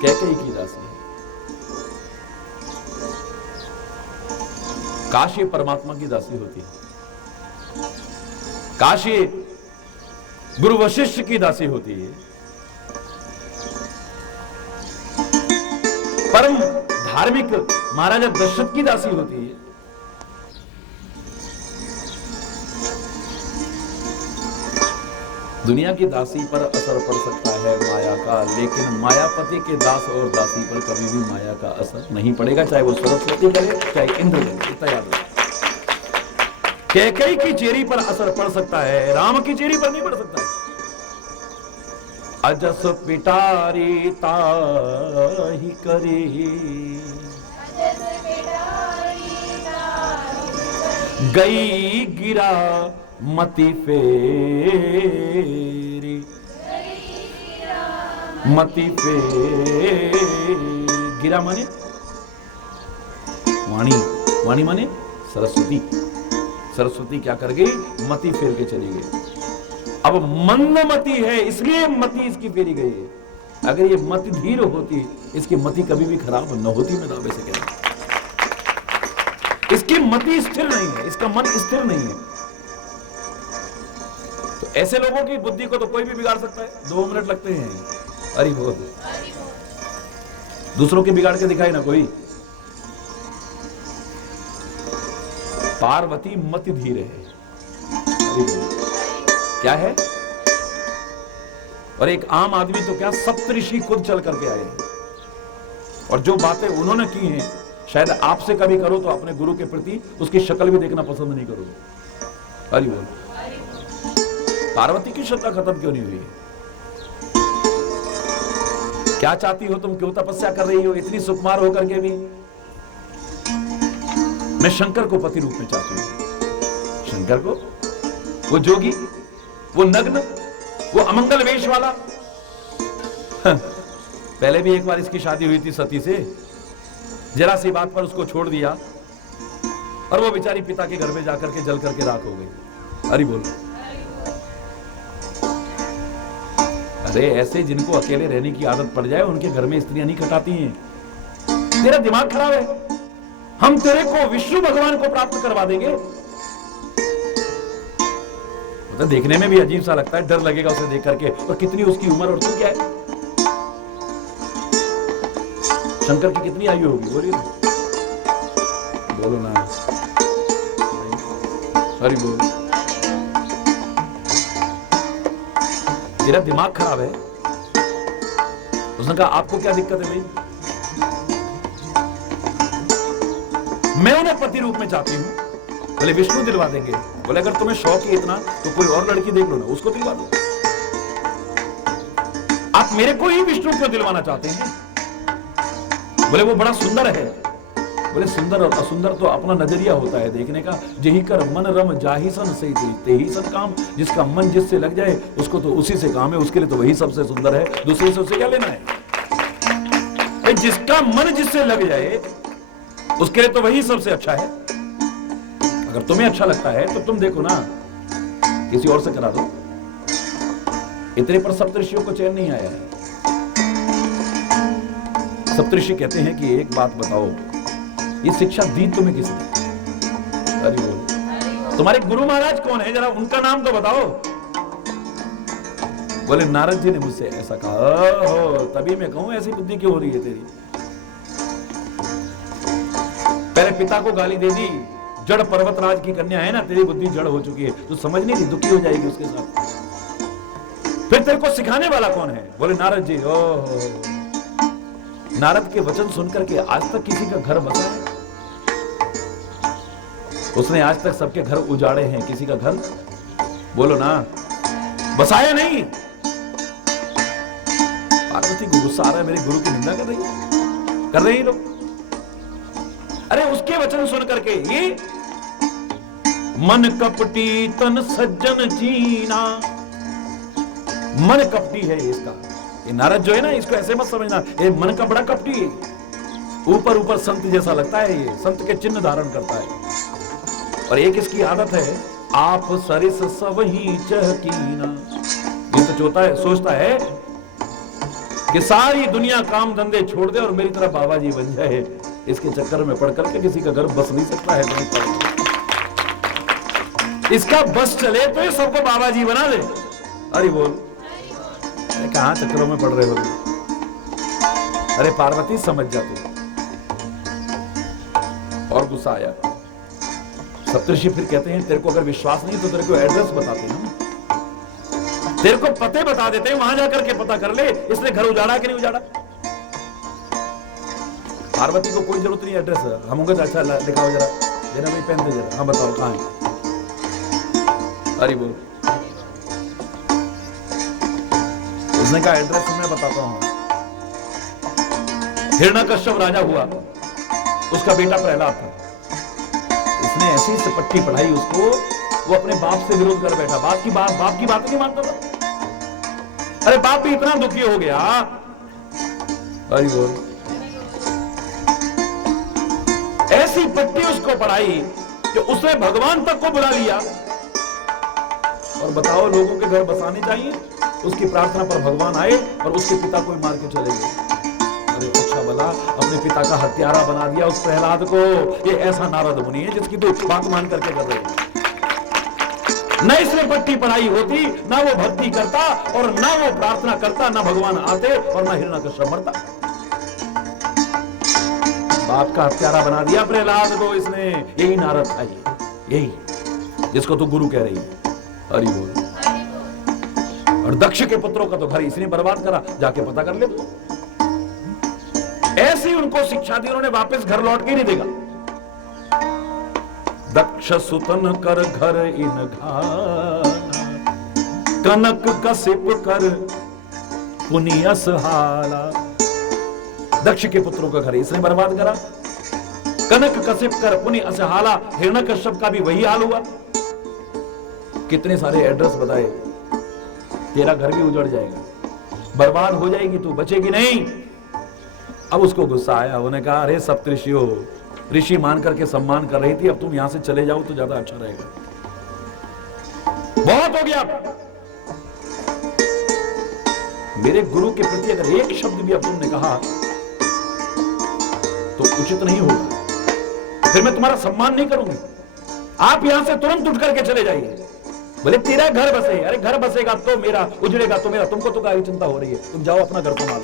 कैकई की दासी है। काशी परमात्मा की दासी होती है, काशी गुरु वशिष्ठ की दासी होती है, परम धार्मिक महाराजा दशरथ की दासी होती है। दुनिया की दासी पर असर पड़ सकता है माया का, लेकिन मायापति के दास और दासी पर कभी भी माया का असर नहीं पड़ेगा, चाहे वो सरस्वती करे चाहे इंद्र करे। इतना याद रखो। कैकई की चेरी पर असर पड़ सकता है, राम की चेरी पर नहीं पड़ सकता है। अजस पिटारी ताही करी, गई गिरा मति फेरी, मति फेरी। गिरा माने वाणी, वाणी माने सरस्वती। सरस्वती क्या कर गई? मति फेर के चली गई। अब मंदमती है इसलिए मति इसकी फेरी गई है। अगर ये मति धीर होती, इसकी मति कभी भी खराब न होती। मैं दावे से कह रहा हूं, इसकी मति स्थिर नहीं है, इसका मन स्थिर नहीं है। तो ऐसे लोगों की बुद्धि को तो कोई भी बिगाड़ सकता है। 2 मिनट लगते हैं। अरे बोल, दूसरों के बिगाड़ के दिखाई ना कोई। पार्वती मति धीर है। क्या है? और एक आम आदमी तो क्या, सप्तऋषि खुद चल करके आए हैं। और जो बातें उन्होंने की हैं, शायद आपसे कभी करो तो अपने गुरु के प्रति उसकी शक्ल भी देखना पसंद नहीं करोगे। हरि बोल। पार्वती की श्रद्धा खत्म क्यों नहीं हुई? क्या चाहती हो तुम? क्यों तपस्या कर रही हो इतनी सुकुमार होकर के भी? मैं शंकर को पति रूप में चाहती हूं। शंकर को, वो जोगी, वो नग्न, वो अमंगल वेश वाला। पहले भी एक बार इसकी शादी हुई थी सती से, जरा सी बात पर उसको छोड़ दिया और वो बेचारी पिता के घर में जाकर के जल करके राख हो गई। हरि बोल। अरे ऐसे जिनको अकेले रहने की आदत पड़ जाए उनके घर में स्त्रियां नहीं खटाती हैं। तेरा दिमाग खराब है। हम तेरे को विष्णु भगवान को प्राप्त करवा देंगे। तो देखने में भी अजीब सा लगता है, डर लगेगा उसे देख करके। और कितनी उसकी उम्र, और तू क्या है? शंकर की कितनी आयु होगी? बोलिए ना, बोलो ना। हरि बोल। तेरा दिमाग खराब है। उसने कहा आपको क्या दिक्कत है भाई? मैं उन्हें पति रूप में चाहती हूं। बोले विष्णु दिलवा देंगे। बोले अगर तुम्हें शौक है इतना तो कोई और लड़की देख लो ना, उसको दिलवा दो। आप मेरे को ही विष्णु क्यों दिलवाना चाहते हैं? बोले वो बड़ा सुंदर है। बोले सुंदर और असुंदर तो अपना नजरिया होता है देखने का। जही कर मन रम जाही सन से तेही सन काम। जिसका मन जिससे लग जाए उसको तो उसी से काम है, उसके लिए तो वही सबसे सुंदर है। दूसरे से उससे क्या लेना है? जिसका मन जिससे लग जाए उसके लिए तो वही सबसे अच्छा है। अगर तुम्हें अच्छा लगता है तो तुम देखो ना, किसी और से करा दो। इतने पर सप्तऋषियों को चैन नहीं आया है। सप्तऋषि कहते हैं कि एक बात बताओ, ये शिक्षा दी तुम्हें किसने? हरि बोल। तुम्हारे गुरु महाराज कौन है? जरा उनका नाम तो बताओ। बोले नारद जी ने मुझसे ऐसा कहा। हो, तभी मैं कहूं ऐसी बुद्धि क्यों हो रही है तेरी? पहले पिता को गाली दे दी। जड़ पर्वतराज की कन्या है ना, तेरी बुद्धि जड़ हो चुकी है। तू समझ नहीं रही, दुखी हो जाएगी उसके साथ। फिर तेरे को सिखाने वाला कौन है? बोले नारद जी। ओहो, नारद के वचन सुनकर के आज तक किसी का घर बसा है? उसने आज तक सबके घर उजाड़े हैं, किसी का घर बोलो ना बसाया नहीं। पार्वती को गुस्सा आ रहा है, मेरे गुरु की निंदा कर रही है लोग। अरे उसके वचन सुन करके ये मन कपटी तन सज्जन जीना, मन कपटी है इसका। ये नारद जो है ना, इसको ऐसे मत समझना, ये मन का बड़ा कपटी है। ऊपर ऊपर संत जैसा लगता है, ये संत के चिन्ह धारण करता है। और एक इसकी आदत है, आप सरिस सब ही चहकीना। ये तो सोचता है कि सारी दुनिया काम धंधे छोड़ दे और मेरी तरह बाबा जी बन जाए। इसके चक्कर में पड़ करके किसी का घर बस नहीं सकता है, नहीं पड़ेगा। इसका बस चले तो ये सबको बाबा जी बना दे। अरे बोल, कहां चक्करों में पड़ रहे हो? अरे पार्वती समझ जा तू। और गुस्सा आया। सप्तऋषि फिर कहते हैं, तेरे को अगर विश्वास नहीं तो तेरे को एड्रेस बताते हैं, तेरे को पते बता देते हैं, वहां जाकर के पता कर ले इसने घर उजाड़ा कि नहीं उजाड़ा। पार्वती को कोई जरूरत नहीं एड्रेस, हम होंगे तो अच्छा दिखाओ जरा, देना भाई पेन दे जरा, हाँ बताओ कहां है। अरे बोल, उसने कहा एड्रेस मैं बताता हूं। हिरण्यकश्यप राजा हुआ, उसका बेटा प्रहलाद था। इसने ऐसी सपट्टी पढ़ाई उसको, वो अपने बाप से विरोध कर बैठा। बाप की बात नहीं मानता था। अरे बाप भी इतना दुखी हो गया। अरे बोल, ऐसी पट्टी उसको पढ़ाई कि उसने भगवान तक को बुला लिया। और बताओ, लोगों के घर बसाने चाहिए, उसकी प्रार्थना पर भगवान आए और उसके पिता को मार के चले गए। अरे अच्छा भला, अपने पिता का हत्यारा बना दिया उस प्रहलाद को। ये ऐसा नारद मुनि है जिसकी तो बात मान करके कर रहे हैं। न इसने पट्टी पढ़ाई होती, ना वो भक्ति करता और ना वो प्रार्थना करता, ना भगवान आते और ना हिरण्यकश्यप मरता। बाप का हत्यारा बना दिया प्रहलाद को इसने। यही नारद था, यही जिसको तू गुरु कह रही है। हरि बोल। और दक्ष के पुत्रों का तो घर इसने बर्बाद करा, जाके पता कर ले। ऐसी उनको शिक्षा दी, उन्होंने वापस घर लौट के नहीं देगा। दक्ष सुतन कर घर इन घाना, कनक कसिप कर पुनियस हाला। दक्ष के पुत्रों का घर इसने बर्बाद करा, कनक कसिप कर पुनियस हाला। हिरण्यकश्यप का भी वही हाल हुआ। कितने सारे एड्रेस बताए, तेरा घर भी उजड़ जाएगा, बर्बाद हो जाएगी, तू बचेगी नहीं। अब उसको गुस्सा आया, उन्होंने कहा, अरे सप्तऋषियों, ऋषि मान करके सम्मान कर रही थी, अब तुम यहां से चले जाओ तो ज्यादा अच्छा रहेगा। बहुत हो गया। मेरे गुरु के प्रति अगर एक शब्द भी अब तुमने कहा तो उचित नहीं होगा, फिर मैं तुम्हारा सम्मान नहीं करूंगी। आप यहां से तुरंत उठ करके चले जाइए। बोले तेरा घर बसे, अरे घर बसेगा तो मेरा, उजड़ेगा तो मेरा, तुमको तो क्या चिंता हो रही है, तुम जाओ अपना घर संभालो।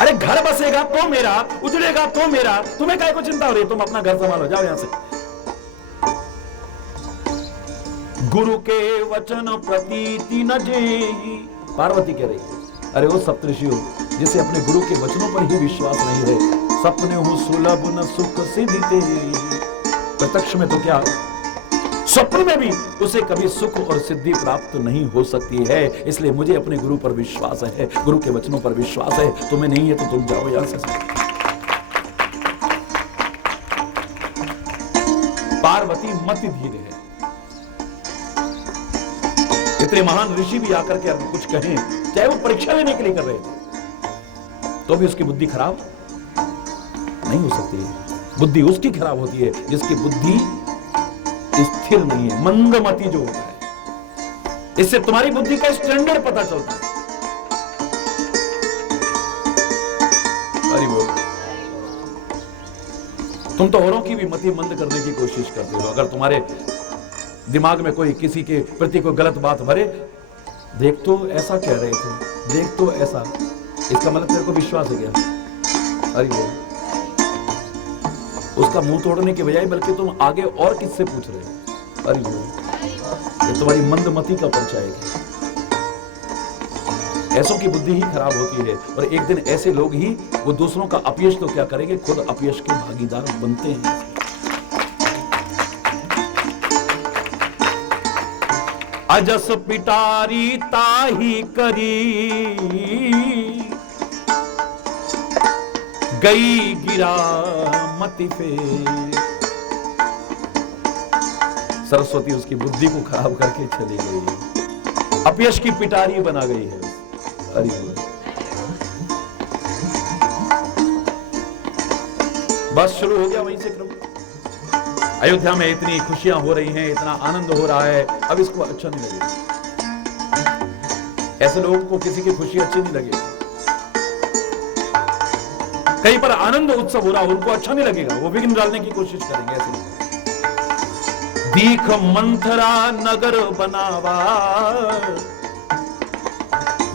अरे घर बसेगा तो मेरा, उजड़ेगा तो मेरा, तुम्हें काय को चिंता हो रही है, तुम अपना घर संभालो, जाओ यहां से। गुरु के वचन प्रतीति न जेई। पार्वती कह रही, अरे वो सप्तऋषियों, जिसे अपने गुरु के वचनों पर ही विश्वास नहीं है, सपने हो सुलभ न सुख सिद्धि। प्रत्यक्ष में तो क्या, स्वप्न में भी उसे कभी सुख और सिद्धि प्राप्त नहीं हो सकती है। इसलिए मुझे अपने गुरु पर विश्वास है, गुरु के वचनों पर विश्वास है। तुम्हें नहीं है तो तुम जाओ यहां से। पार्वती मति धीरे है। इतने महान ऋषि भी आकर के कुछ कहें, चाहे वो परीक्षा लेने के लिए कर रहे थे, तो भी उसकी बुद्धि खराब नहीं हो सकती है। बुद्धि उसकी खराब होती है जिसकी बुद्धि स्थिर नहीं है, मंदमती जो होता है। इससे तुम्हारी बुद्धि का स्टैंडर्ड पता चलता है। अरे बोल, तुम तो औरों की भी मति मंद करने की कोशिश करते हो। अगर तुम्हारे दिमाग में कोई किसी के प्रति कोई गलत बात भरे, देख तो ऐसा कह रहे थे, देख तो ऐसा, इसका मतलब तेरे को विश्वास है क्या? अरे बोल, उसका मुंह तोड़ने के बजाय बल्कि तुम आगे और किससे पूछ रहे हो? अरे ये तुम्हारी मंदमती का परिचय है। ऐसों की बुद्धि ही खराब होती है और एक दिन ऐसे लोग ही वो दूसरों का अपयश तो क्या करेंगे, खुद अपयश के भागीदार बनते हैं। अजस पिटारी ताही करी, गई गिरा मति फेर। सरस्वती उसकी बुद्धि को खराब करके चली गई, अपयश की पिटारी बना गई है। अरे बस शुरू हो गया वहीं से क्रम। अयोध्या में इतनी खुशियां हो रही हैं, इतना आनंद हो रहा है, अब इसको अच्छा नहीं लगेगा। ऐसे लोगों को किसी की खुशी अच्छी नहीं लगेगी। कहीं पर आनंद उत्सव हो रहा है, उनको अच्छा नहीं लगेगा, वो विघ्न डालने की कोशिश करेंगे। ऐसे लोग दीख मंथरा नगर बनावा,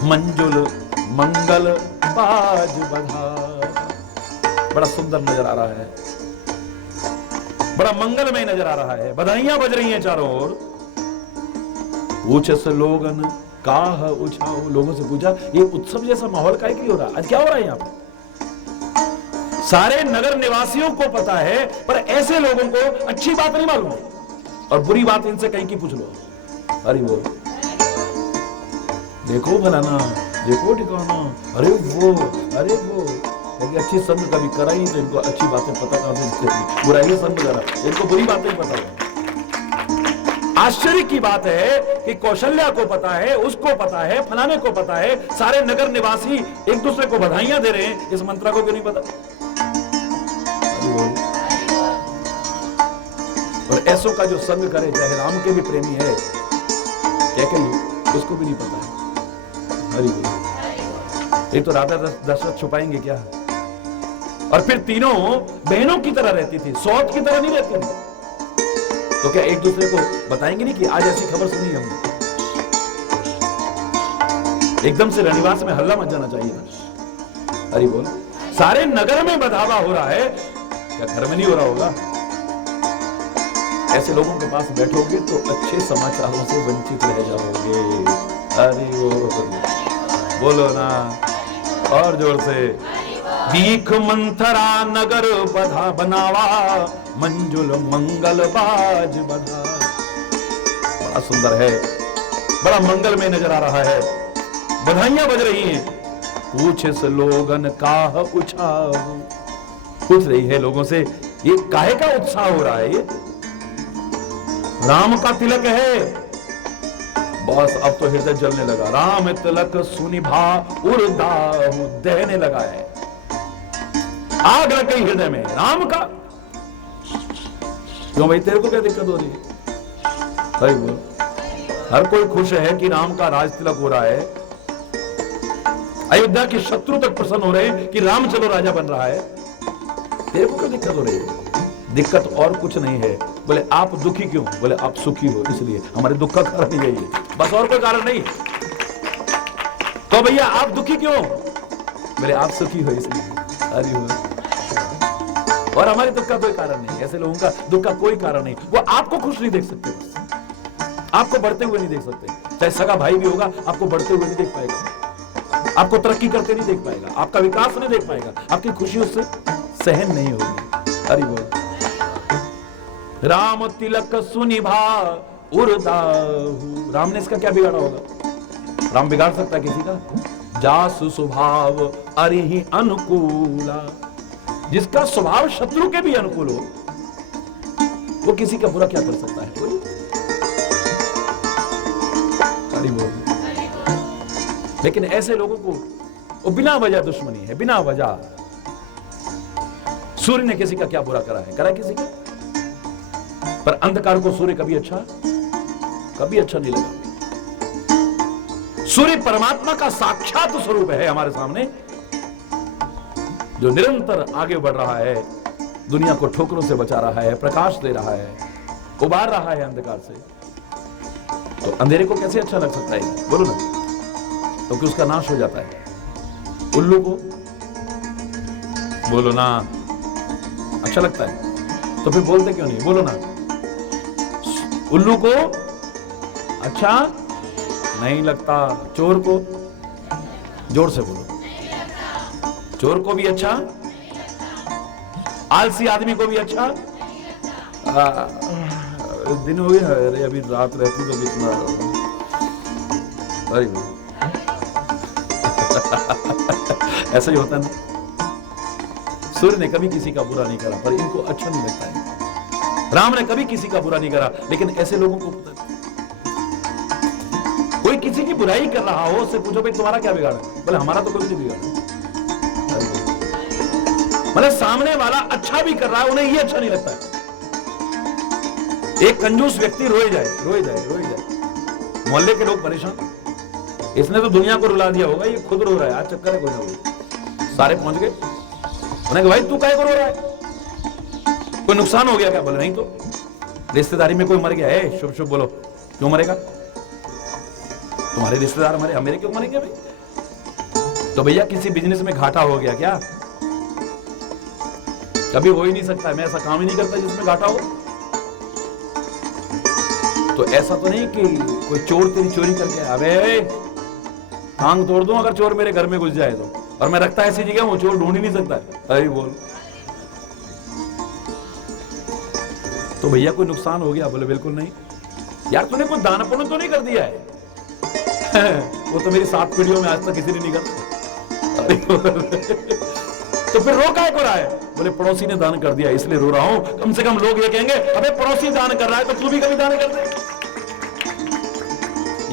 मंजुल मंगल बाज बधा। बड़ा सुंदर नजर आ रहा है, बड़ा मंगलमय नजर आ रहा है, बधाइयां बज रही हैं चारों ओर। पूछे से लोगन काह उछाओ, लोगों से पूछा ये उत्सव जैसा माहौल काहे के लिए हो रहा है, आज क्या हो रहा है यहाँ पे? सारे नगर निवासियों को पता है, पर ऐसे लोगों को अच्छी बात नहीं मालूम और बुरी बात इनसे कहीं की पूछ लो। अरे वो देखो फलाना, देखो ठिकाना, अरे वो अच्छी संग कभी करा ही तो इनको अच्छी बातें पता कहां से, बुराई संग करा, इनको बुरी बातें पता है। आश्चर्य की बात है कि कौशल्या को पता है, उसको पता है, फलाने को पता है, सारे नगर निवासी एक दूसरे को बधाइयां दे रहे हैं, इस मंत्रा को क्यों नहीं पता? और ऐसों का जो संग करे, चाहे राम के भी प्रेमी है क्या कहिए, उसको भी नहीं पता है। हरि ये तो राधा दशरथ छुपाएंगे क्या? और फिर तीनों बहनों की तरह रहती थी, सौत की तरह नहीं रहती थी, तो क्या एक दूसरे को बताएंगे नहीं कि आज ऐसी खबर सुनी हमने? एकदम से रनिवास में हल्ला मच जाना चाहिए ना। अरे बोल, सारे नगर में बधावा हो रहा है, क्या घर में नहीं हो रहा होगा? ऐसे लोगों के पास बैठोगे तो अच्छे समाचारों से वंचित रह जाओगे। अरे बोलो ना और जोर से। दीख मंथरा नगर बधा बनावा, मंजुल मंगल बाज बधा। बड़ा सुंदर है, बड़ा मंगलमय नजर आ रहा है, बधाइयां बज रही हैं। पूछे से लोगन काह उछाओ, पूछ रही है लोगों से ये काहे का उत्साह हो रहा है? ये राम का तिलक है। बस अब तो हृदय जलने लगा। राम तिलक सुनिभा उर्दाहु, दहने लगा है, आग लग गई हृदय में राम का। क्यों भाई, तेरे को क्या दिक्कत हो रही है? भाई बोल, हर कोई खुश है कि राम का राज तिलक हो रहा है। अयोध्या के शत्रु तक प्रसन्न हो रहे हैं कि राम चलो राजा बन रहा है। तेरे को क्या दिक्कत हो रही है? दिक्कत और कुछ नहीं है। बोले आप दुखी क्यों? बोले आप सुखी हो इसलिए। हमारे दुख का कारण यही है, बस और कोई कारण नहीं। तो भैया आप दुखी क्यों? बोले आप सुखी हो इसलिए। अरे और हमारे दुख का कोई कारण नहीं। ऐसे लोगों का दुख का कोई कारण नहीं। वो आपको खुश नहीं देख सकते, बस आपको बढ़ते हुए नहीं देख सकते। चाहे सगा भाई भी होगा, आपको बढ़ते हुए नहीं देख पाएगा, आपको तरक्की करते नहीं देख पाएगा, आपका विकास नहीं देख पाएगा, आपकी खुशी उससे सहन नहीं होगी। अरे बोल, राम तिलक सुनिभा उर्दाहु। राम ने इसका क्या बिगाड़ा होगा? राम बिगाड़ सकता है किसी का? जासु स्वभाव अरिहि अनुकूला, जिसका स्वभाव शत्रु के भी अनुकूल हो, वो किसी का बुरा क्या कर सकता है? कोई? अरे बोल। लेकिन ऐसे लोगों को वो बिना वजह दुश्मनी है, बिना वजह। सूर्य ने किसी का क्या बुरा करा है? करा किसी का? पर अंधकार को सूर्य कभी अच्छा नहीं लगा। सूर्य परमात्मा का साक्षात स्वरूप है हमारे सामने, जो निरंतर आगे बढ़ रहा है, दुनिया को ठोकरों से बचा रहा है, प्रकाश दे रहा है, उबार रहा है अंधकार से। तो अंधेरे को कैसे अच्छा लग सकता है? बोलो ना। तो कि उसका नाश हो जाता है। उल्लू को बोलो ना अच्छा लगता है, तो फिर बोलते क्यों नहीं? बोलो ना। उल्लू को अच्छा नहीं लगता, चोर को, जोर से बोलो, चोर को भी अच्छा, आलसी आदमी को भी अच्छा। दिन हो गया, अरे अभी रात रहती तो कितना अरे ऐसा ही होता है ना। सूर्य ने कभी किसी का बुरा नहीं करा, पर इनको अच्छा नहीं लगता है। राम ने कभी किसी का बुरा नहीं करा, लेकिन ऐसे लोगों को कोई किसी की बुराई कर रहा हो, उससे पूछो भाई तुम्हारा क्या बिगाड़ा? बोले हमारा तो कुछ नहीं बिगाड़ा। मतलब सामने वाला अच्छा भी कर रहा है, उन्हें ये अच्छा नहीं लगता है। एक कंजूस व्यक्ति रोए जाए, मोहल्ले के लोग परेशान, इसने तो दुनिया को रुला दिया होगा, ये खुद रो रहा है, आज चक्कर है कोई ना कोई। सारे पहुंच गए, उन्हें भाई तू काहे को रो रहा है, कोई नुकसान हो गया क्या? बोले नहीं तो रिश्तेदारी में कोई मर गया है। शुभ शुभ बोलो, क्यों मरेगा? तुम्हारे रिश्तेदार मरे, मेरे क्यों मरेंगे भाई? तो भैया किसी बिजनेस में घाटा हो गया क्या? कभी हो ही नहीं सकता है, मैं ऐसा काम ही नहीं करता जिसमें घाटा हो। तो ऐसा तो नहीं कि कोई चोर तेरी चोरी करके, अबे टांग तोड़ दूं अगर चोर मेरे घर में घुस जाए तो, और मैं रखता ऐसी जगह वो चोर ढूंढ ही नहीं सकता है। अरे बोल, तो भैया कोई नुकसान हो गया? बोले बिल्कुल नहीं। यार तूने कोई दान पुण्य तो नहीं कर दिया है? वो तो मेरी 7 पीढ़ियों में आज तक किसी ने नहीं कर। तो फिर रो काहे को रहा है? बोले पड़ोसी ने दान कर दिया इसलिए रो रहा हूं। कम से कम लोग ये कहेंगे अबे पड़ोसी दान कर रहा है तो तू भी कभी दान कर दे।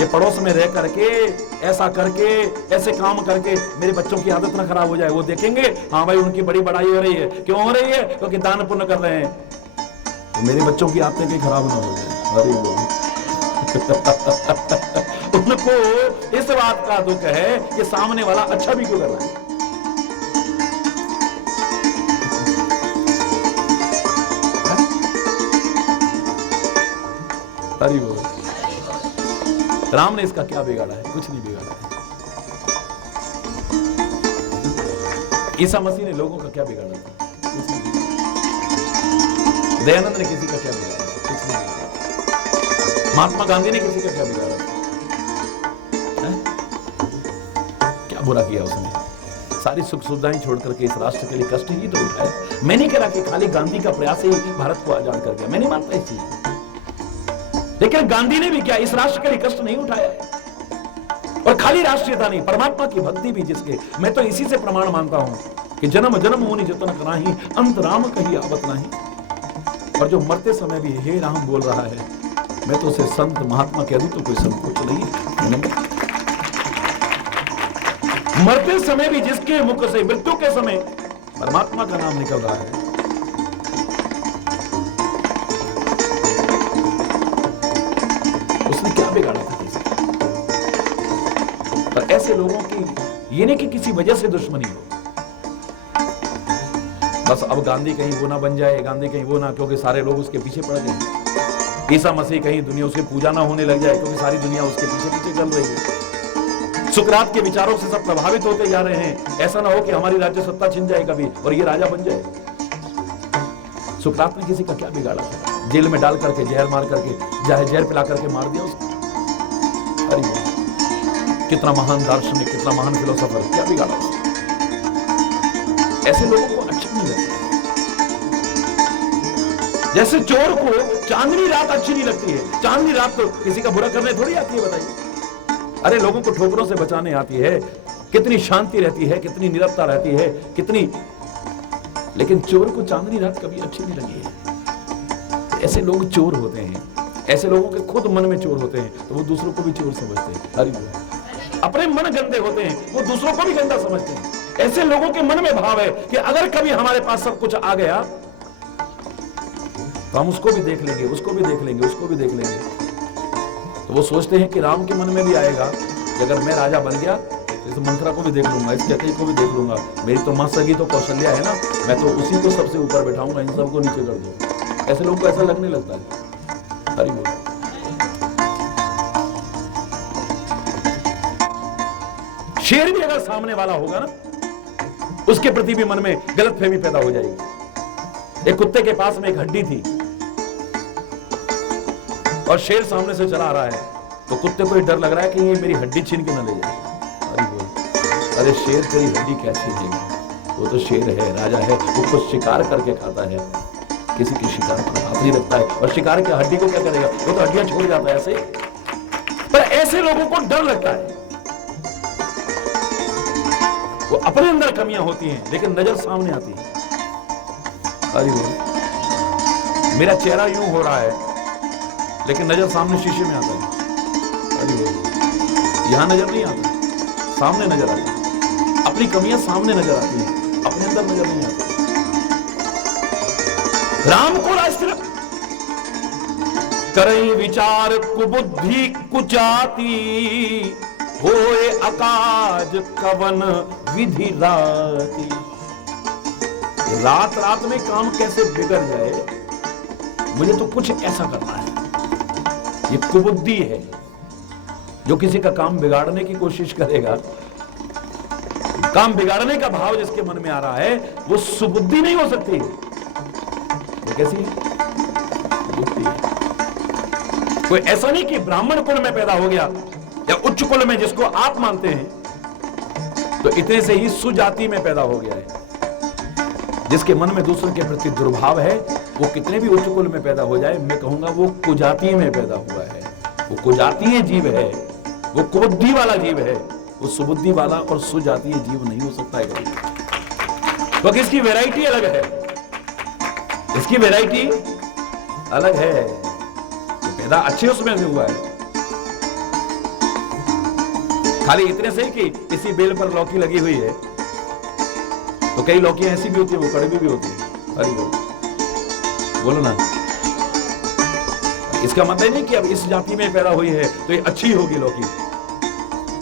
ये पड़ोस में रह करके, ऐसा करके, ऐसे काम करके मेरे बच्चों की आदत ना खराब हो जाए। वो देखेंगे हाँ भाई उनकी बड़ी बड़ाई हो रही है। क्यों हो रही है? क्योंकि दान पुण्य कर रहे हैं। तो मेरे बच्चों की आदतें कहीं खराब ना हो जाए। अरे उनको इस बात का दुख है कि सामने वाला अच्छा भी क्यों कर रहा है। हरि बोल। राम ने इसका क्या बिगाड़ा है? कुछ नहीं बिगाड़ा है। ईसा मसीह ने लोगों का क्या बिगाड़ा था? कुछ नहीं बिगाड़ा। दयानंद ने किसी का क्या बिगाड़ा? कुछ नहीं बिगाड़ा। महात्मा गांधी ने किसी का क्या बिगाड़ा? क्या बुरा किया उसने? सारी सुख सुविधाएं छोड़ करके इस राष्ट्र के लिए कष्ट ही तो उठाया। मैं नहीं कह रहा कि खाली गांधी का प्रयास ही भारत को आजाद कर गया, मैं नहीं मानता इस चीज, लेकिन गांधी ने भी क्या इस राष्ट्र के लिए कष्ट नहीं उठाया है? और खाली राष्ट्रीयता नहीं, परमात्मा की भक्ति भी जिसके, मैं तो इसी से प्रमाण मानता हूं कि जन्म जन्म मुनि जतन कराही, अंत राम कही आवत नहीं। और जो मरते समय भी हे राम बोल रहा है, मैं तो उसे संत महात्मा कह दूं तो कोई संकोच नहीं। मरते समय भी जिसके मुख से मृत्यु के समय परमात्मा का नाम निकल रहा है, उसने क्या बिगाड़ा था किसी? पर ऐसे लोगों की ये नहीं कि किसी वजह से दुश्मनी हो, बस अब गांधी कहीं वो ना बन जाए, गांधी कहीं वो ना, क्योंकि सारे लोग उसके पीछे पड़ गए। ईसा मसीह कहीं दुनिया उसकी पूजा ना होने लग जाए, क्योंकि सारी दुनिया उसके पीछे पीछे चल रही है। सुकरात के विचारों से सब प्रभावित होते जा रहे हैं। ऐसा ना हो कि हमारी राज्य सत्ता छिन जाए कभी और ये राजा बन जाए। सुकरात ने किसी का क्या बिगाड़ा था? जेल में डाल करके, जहर मार करके, जहर पिला करके मार दिया उसको। अरे कितना महान दार्शनिक, कितना महान फिलोसोफर, क्या बिगाड़ा उसको? ऐसे लोगों को अच्छा नहीं लगता। जैसे चोर को चांदनी रात अच्छी नहीं लगती है। चांदनी रात तो किसी का बुरा करने थोड़ी आती है, बताइए। अरे लोगों को ठोकरों से बचाने आती है। कितनी शांति रहती है, कितनी निरवता रहती है, कितनी, लेकिन चोर को चांदनी रात कभी अच्छी नहीं लगी है। ऐसे लोग चोर होते हैं, ऐसे लोगों के खुद मन में चोर होते हैं, तो वो दूसरों को भी चोर समझते हैं। हरि बोल। अपने मन गंदे होते हैं, वो दूसरों को भी गंदा समझते हैं। ऐसे लोगों के मन में भाव है कि अगर कभी हमारे पास सब कुछ आ गया तो हम उसको भी देख लेंगे, उसको भी देख लेंगे, उसको भी देख लेंगे। तो वो सोचते हैं कि राम के मन में भी आएगा कि अगर मैं राजा बन गया तो इस मंत्रा को भी देख लूंगा, इस कैकई को भी देख लूंगा, मेरी तो मां सगी तो कौशल्या है ना, मैं तो उसी को सबसे ऊपर बैठाऊंगा, इन सबको नीचे कर दूंगा। ऐसे लोगों को ऐसा लगने लगता है। हरि बोल। शेर भी अगर सामने वाला होगा ना, उसके प्रति भी मन में गलतफहमी पैदा हो जाएगी। एक कुत्ते के पास में एक हड्डी थी और शेर सामने से चला आ रहा है, तो कुत्ते को डर लग रहा है कि ये मेरी हड्डी छीन के ना ले जाए। अरे बोल, अरे शेर तेरी हड्डी क्या छीनेगा? वो तो शेर है, राजा है, वो कुछ शिकार करके खाता है, किसी की शिकार पर हाथ नहीं रखता है। और शिकार की हड्डी को क्या करेगा? वो तो हड्डियां छोड़ जाता है ऐसे। पर ऐसे लोगों को डर लगता है वो अपने अंदर कमियां होती हैं लेकिन नजर सामने आती है। अरे वो मेरा चेहरा यूं हो रहा है लेकिन नजर सामने शीशे में आता है। अरे वो यहां नजर नहीं आता, सामने नजर आता है। अपनी कमियां सामने नजर आती हैं, अपने अंदर नजर नहीं आती। राम को राष्ट्र करई विचार कुबुद्धि कुचाती, होए अकाज कवन विधि राती। रात रात में काम कैसे बिगड़ जाए, मुझे तो कुछ ऐसा करना है। ये कुबुद्धि है। जो किसी का काम बिगाड़ने की कोशिश करेगा, काम बिगाड़ने का भाव जिसके मन में आ रहा है, वो सुबुद्धि नहीं हो सकती। वो कैसी है? बुद्धि है। कोई ऐसा नहीं कि ब्राह्मण कुल में पैदा हो गया या उच्च कुल में जिसको आप मानते हैं, तो इतने से ही सुजाति में पैदा हो गया है। जिसके मन में दूसरे के प्रति दुर्भाव है, वो कितने भी उच्च कुल में पैदा हो जाए, मैं कहूंगा वो कुजाति में पैदा हुआ है। वो कुजातीय जीव है, वो कुबुद्धि वाला जीव है। वो सुबुद्धि वाला और सुजातीय जीव नहीं हो सकता है कभी। तो इसकी वैरायटी अलग है, इसकी वैरायटी अलग है। तो पैदा अच्छे उसमें से हुआ है। खाली इतने से कि किसी बेल पर लौकी लगी हुई है, तो कई लौकियां ऐसी भी होती है, वो कड़वी भी होती है। अरे बोलो ना। इसका मतलब नहीं कि अब इस जाति में पैदा हुई है तो ये अच्छी होगी लौकी।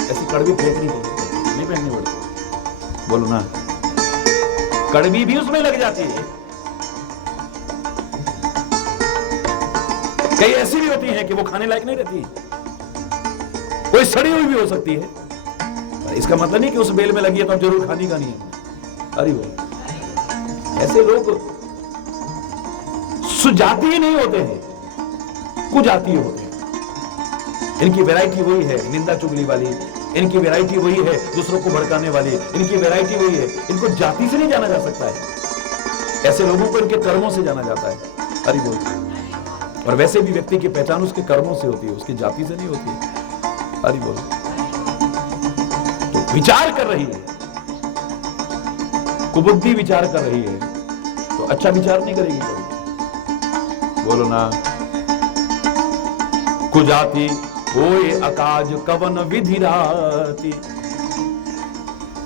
ऐसी कड़वी फेंकनी पड़ती, नहीं फेंकनी पड़ती। बोलो ना। कड़वी भी उसमें लग जाती है। कई ऐसी भी होती हैं कि वो खाने लायक नहीं रहती, कोई सड़ी हुई भी हो सकती है। इसका मतलब नहीं कि उस बेल में लगी है तो अब जरूर खानी है। अरे वो ऐसे लोग सुजातीय नहीं होते हैं, कुजातीय होते हैं। इनकी वैरायटी वही है निंदा चुगली वाली, इनकी वैरायटी वही है दूसरों को भड़काने वाली, इनकी वैरायटी वही है। इनको जाति से नहीं जाना जा सकता है, ऐसे लोगों को इनके कर्मों से जाना जाता है। अरे बोल। और वैसे भी व्यक्ति की पहचान उसके कर्मों से होती है, उसकी जाति से नहीं होती। अरे बोल। तो विचार कर रही है, कुबुद्धि विचार कर रही है, तो अच्छा विचार नहीं करेगी कभी। बोलो ना। कुजाति होए अकाज कवन विधि राती।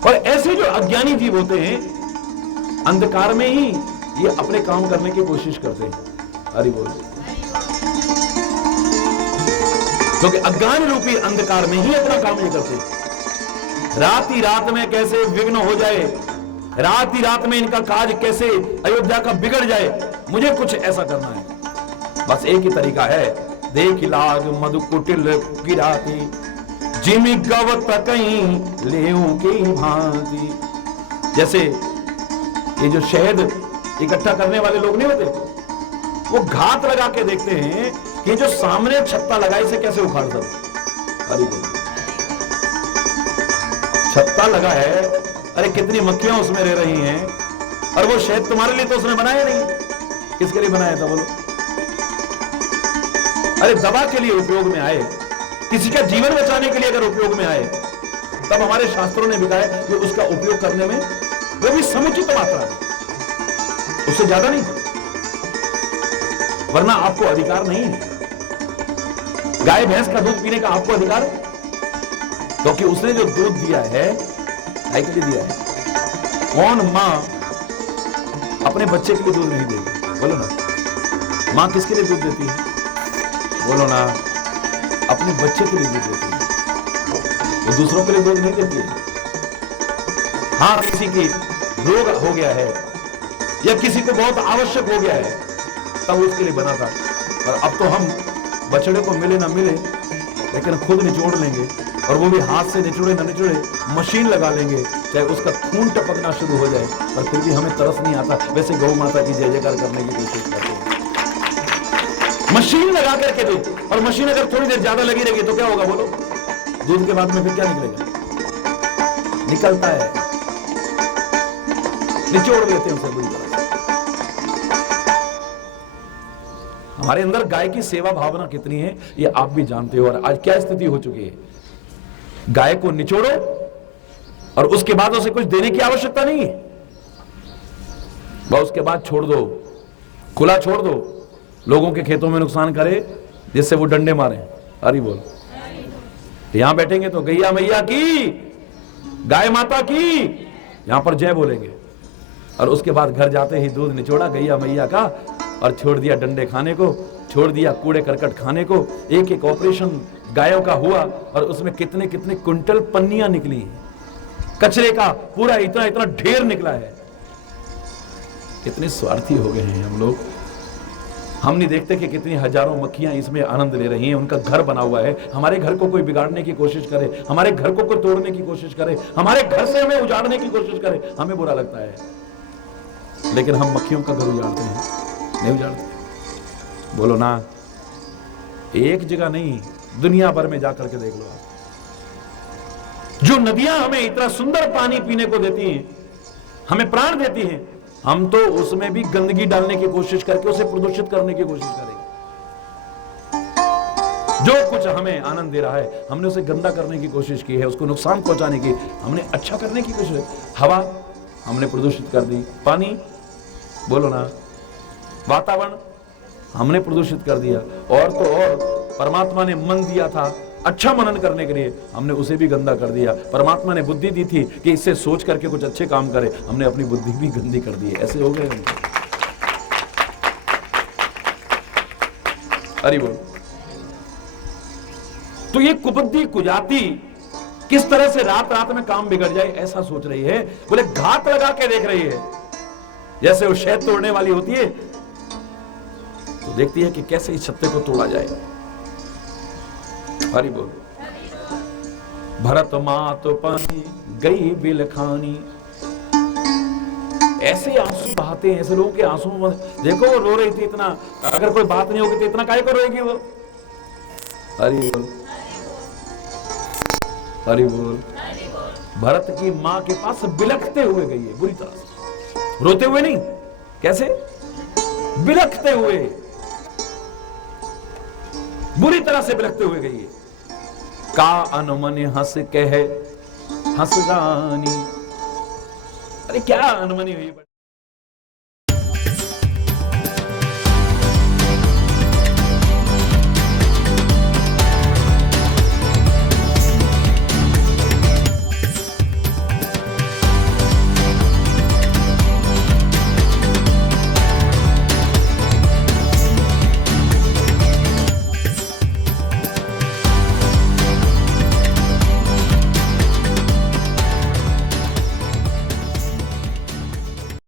और ऐसे जो अज्ञानी जीव होते हैं, अंधकार में ही ये अपने काम करने की कोशिश करते हैं। अरे बोलो। क्योंकि अज्ञान रूपी अंधकार में ही अपना काम ये करते हैं। रात ही रात में कैसे विघ्न हो जाए, रात ही रात में इनका काज कैसे अयोध्या का बिगड़ जाए, मुझे कुछ ऐसा करना है। बस एक ही तरीका है, देख लाग मधु कुटिल गिराती, जिमि गव तकई लेऊ की भांति। जैसे ये जो शहद इकट्ठा करने वाले लोग नहीं होते, वो घात लगा के देखते हैं कि जो सामने छत्ता लगाए से कैसे उखाड़ सकते। अरे छत्ता लगा है, अरे कितनी मक्खियां उसमें रह रही हैं, और वो शहद तुम्हारे लिए तो उसने बनाया नहीं, किसके लिए बनाया था बोलो? अरे दवा के लिए उपयोग में आए, किसी का जीवन बचाने के लिए अगर उपयोग में आए, तब हमारे शास्त्रों ने बताया कि उसका उपयोग करने में वो भी समुचित मात्रा है, उससे ज्यादा नहीं, वरना आपको अधिकार नहीं है। गाय भैंस का दूध पीने का आपको अधिकार है, क्योंकि उसने जो दूध दिया है गाय के लिए दिया है। कौन मां अपने बच्चे के लिए दूध नहीं देगी? बोलो ना। मां किसके लिए दूध देती है? बोलो ना। अपने बच्चे के लिए दूध देती है, वो दूसरों के लिए दूध नहीं देती है। हाँ, किसी की रोग हो गया है या किसी को बहुत आवश्यक हो गया है, तब उसके लिए बना था। और अब तो हम बछड़े को मिले ना मिले, लेकिन खुद निचोड़ लेंगे, और वो भी हाथ से निचोड़े ना निचोड़े मशीन लगा लेंगे, चाहे उसका खून टपकना शुरू हो जाए, पर फिर भी हमें तरस नहीं आता। वैसे गौ माता की जय जयकार करने की कोशिश करते हैं, मशीन लगा करके दूध। और मशीन अगर थोड़ी देर ज्यादा लगी रहेगी तो क्या होगा बोलो? दूध के बाद में फिर क्या निकलेगा? निकलता है, निचोड़ लेते हैं उसे बुरी तरह से। हमारे अंदर गाय की सेवा भावना कितनी है ये आप भी जानते हो। और आज क्या स्थिति हो चुकी है, गाय को निचोड़ो और उसके बाद उसे कुछ देने की आवश्यकता नहीं है। बस उसके बाद छोड़ दो, खुला छोड़ दो, लोगों के खेतों में नुकसान करे जिससे वो डंडे मारे। हरि बोल। यहां बैठेंगे तो गैया मैया की, गाय माता की, यहां पर जय बोलेंगे, और उसके बाद घर जाते ही दूध निचोड़ा गैया मैया का और छोड़ दिया डंडे खाने को, छोड़ दिया कूड़े करकट खाने को। एक एक ऑपरेशन गायों का हुआ और उसमें कितने कितने कुंटल पन्नियां निकली, कचरे का पूरा इतना इतना ढेर निकला है। कितने स्वार्थी हो गए हैं हम लोग। हम नहीं देखते कि कितनी हजारों मक्खियां इसमें आनंद ले रही हैं, उनका घर बना हुआ है। हमारे घर को कोई बिगाड़ने की कोशिश करे, हमारे घर को कोई तोड़ने की कोशिश करे, हमारे घर से हमें उजाड़ने की कोशिश करे, हमें बुरा लगता है। लेकिन हम मक्खियों का घर उजाड़ते हैं? नहीं उजाड़ते। बोलो ना। एक जगह नहीं, दुनिया भर में जाकर के देख लो आप। जो नदियां हमें इतना सुंदर पानी पीने को देती हैं, हमें प्राण देती हैं, हम तो उसमें भी गंदगी डालने की कोशिश करके उसे प्रदूषित करने की कोशिश करेंगे। जो कुछ हमें आनंद दे रहा है हमने उसे गंदा करने की कोशिश की है, उसको नुकसान पहुंचाने की, हमने अच्छा करने की कोशिश। हवा हमने प्रदूषित कर दी, पानी, बोलो ना, वातावरण हमने प्रदूषित कर दिया। और तो और परमात्मा ने मन दिया था अच्छा मनन करने के लिए, हमने उसे भी गंदा कर दिया। परमात्मा ने बुद्धि दी थी कि इससे सोच करके कुछ अच्छे काम करे, हमने अपनी बुद्धि भी गंदी कर दी है। ऐसे हो गए हम। हरि बोल। तो ये कुबुद्धि कुजाती किस तरह से रात रात में काम बिगड़ जाए ऐसा सोच रही है। बोले घात लगा के देख रही है, जैसे वो शहद तोड़ने वाली होती है तो देखती है कि कैसे इस छत्ते को तोड़ा जाए। हरि बोल। भरत मात पानी गई बिलखानी। ऐसे आंसू बहाते हैं, ऐसे लोगों के आंसू। देखो वो रो रही थी इतना, अगर कोई बात नहीं होगी तो इतना काहे को रोएगी वो। हरि बोल, हरि बोल। भरत की मां के पास बिलखते हुए गई है, बुरी तरह से, रोते हुए नहीं, कैसे बिलखते हुए, बुरी तरह से बिलखते हुए गई है। का अनमन हंस कहे हंस रानी। अरे क्या अनमनी हुई।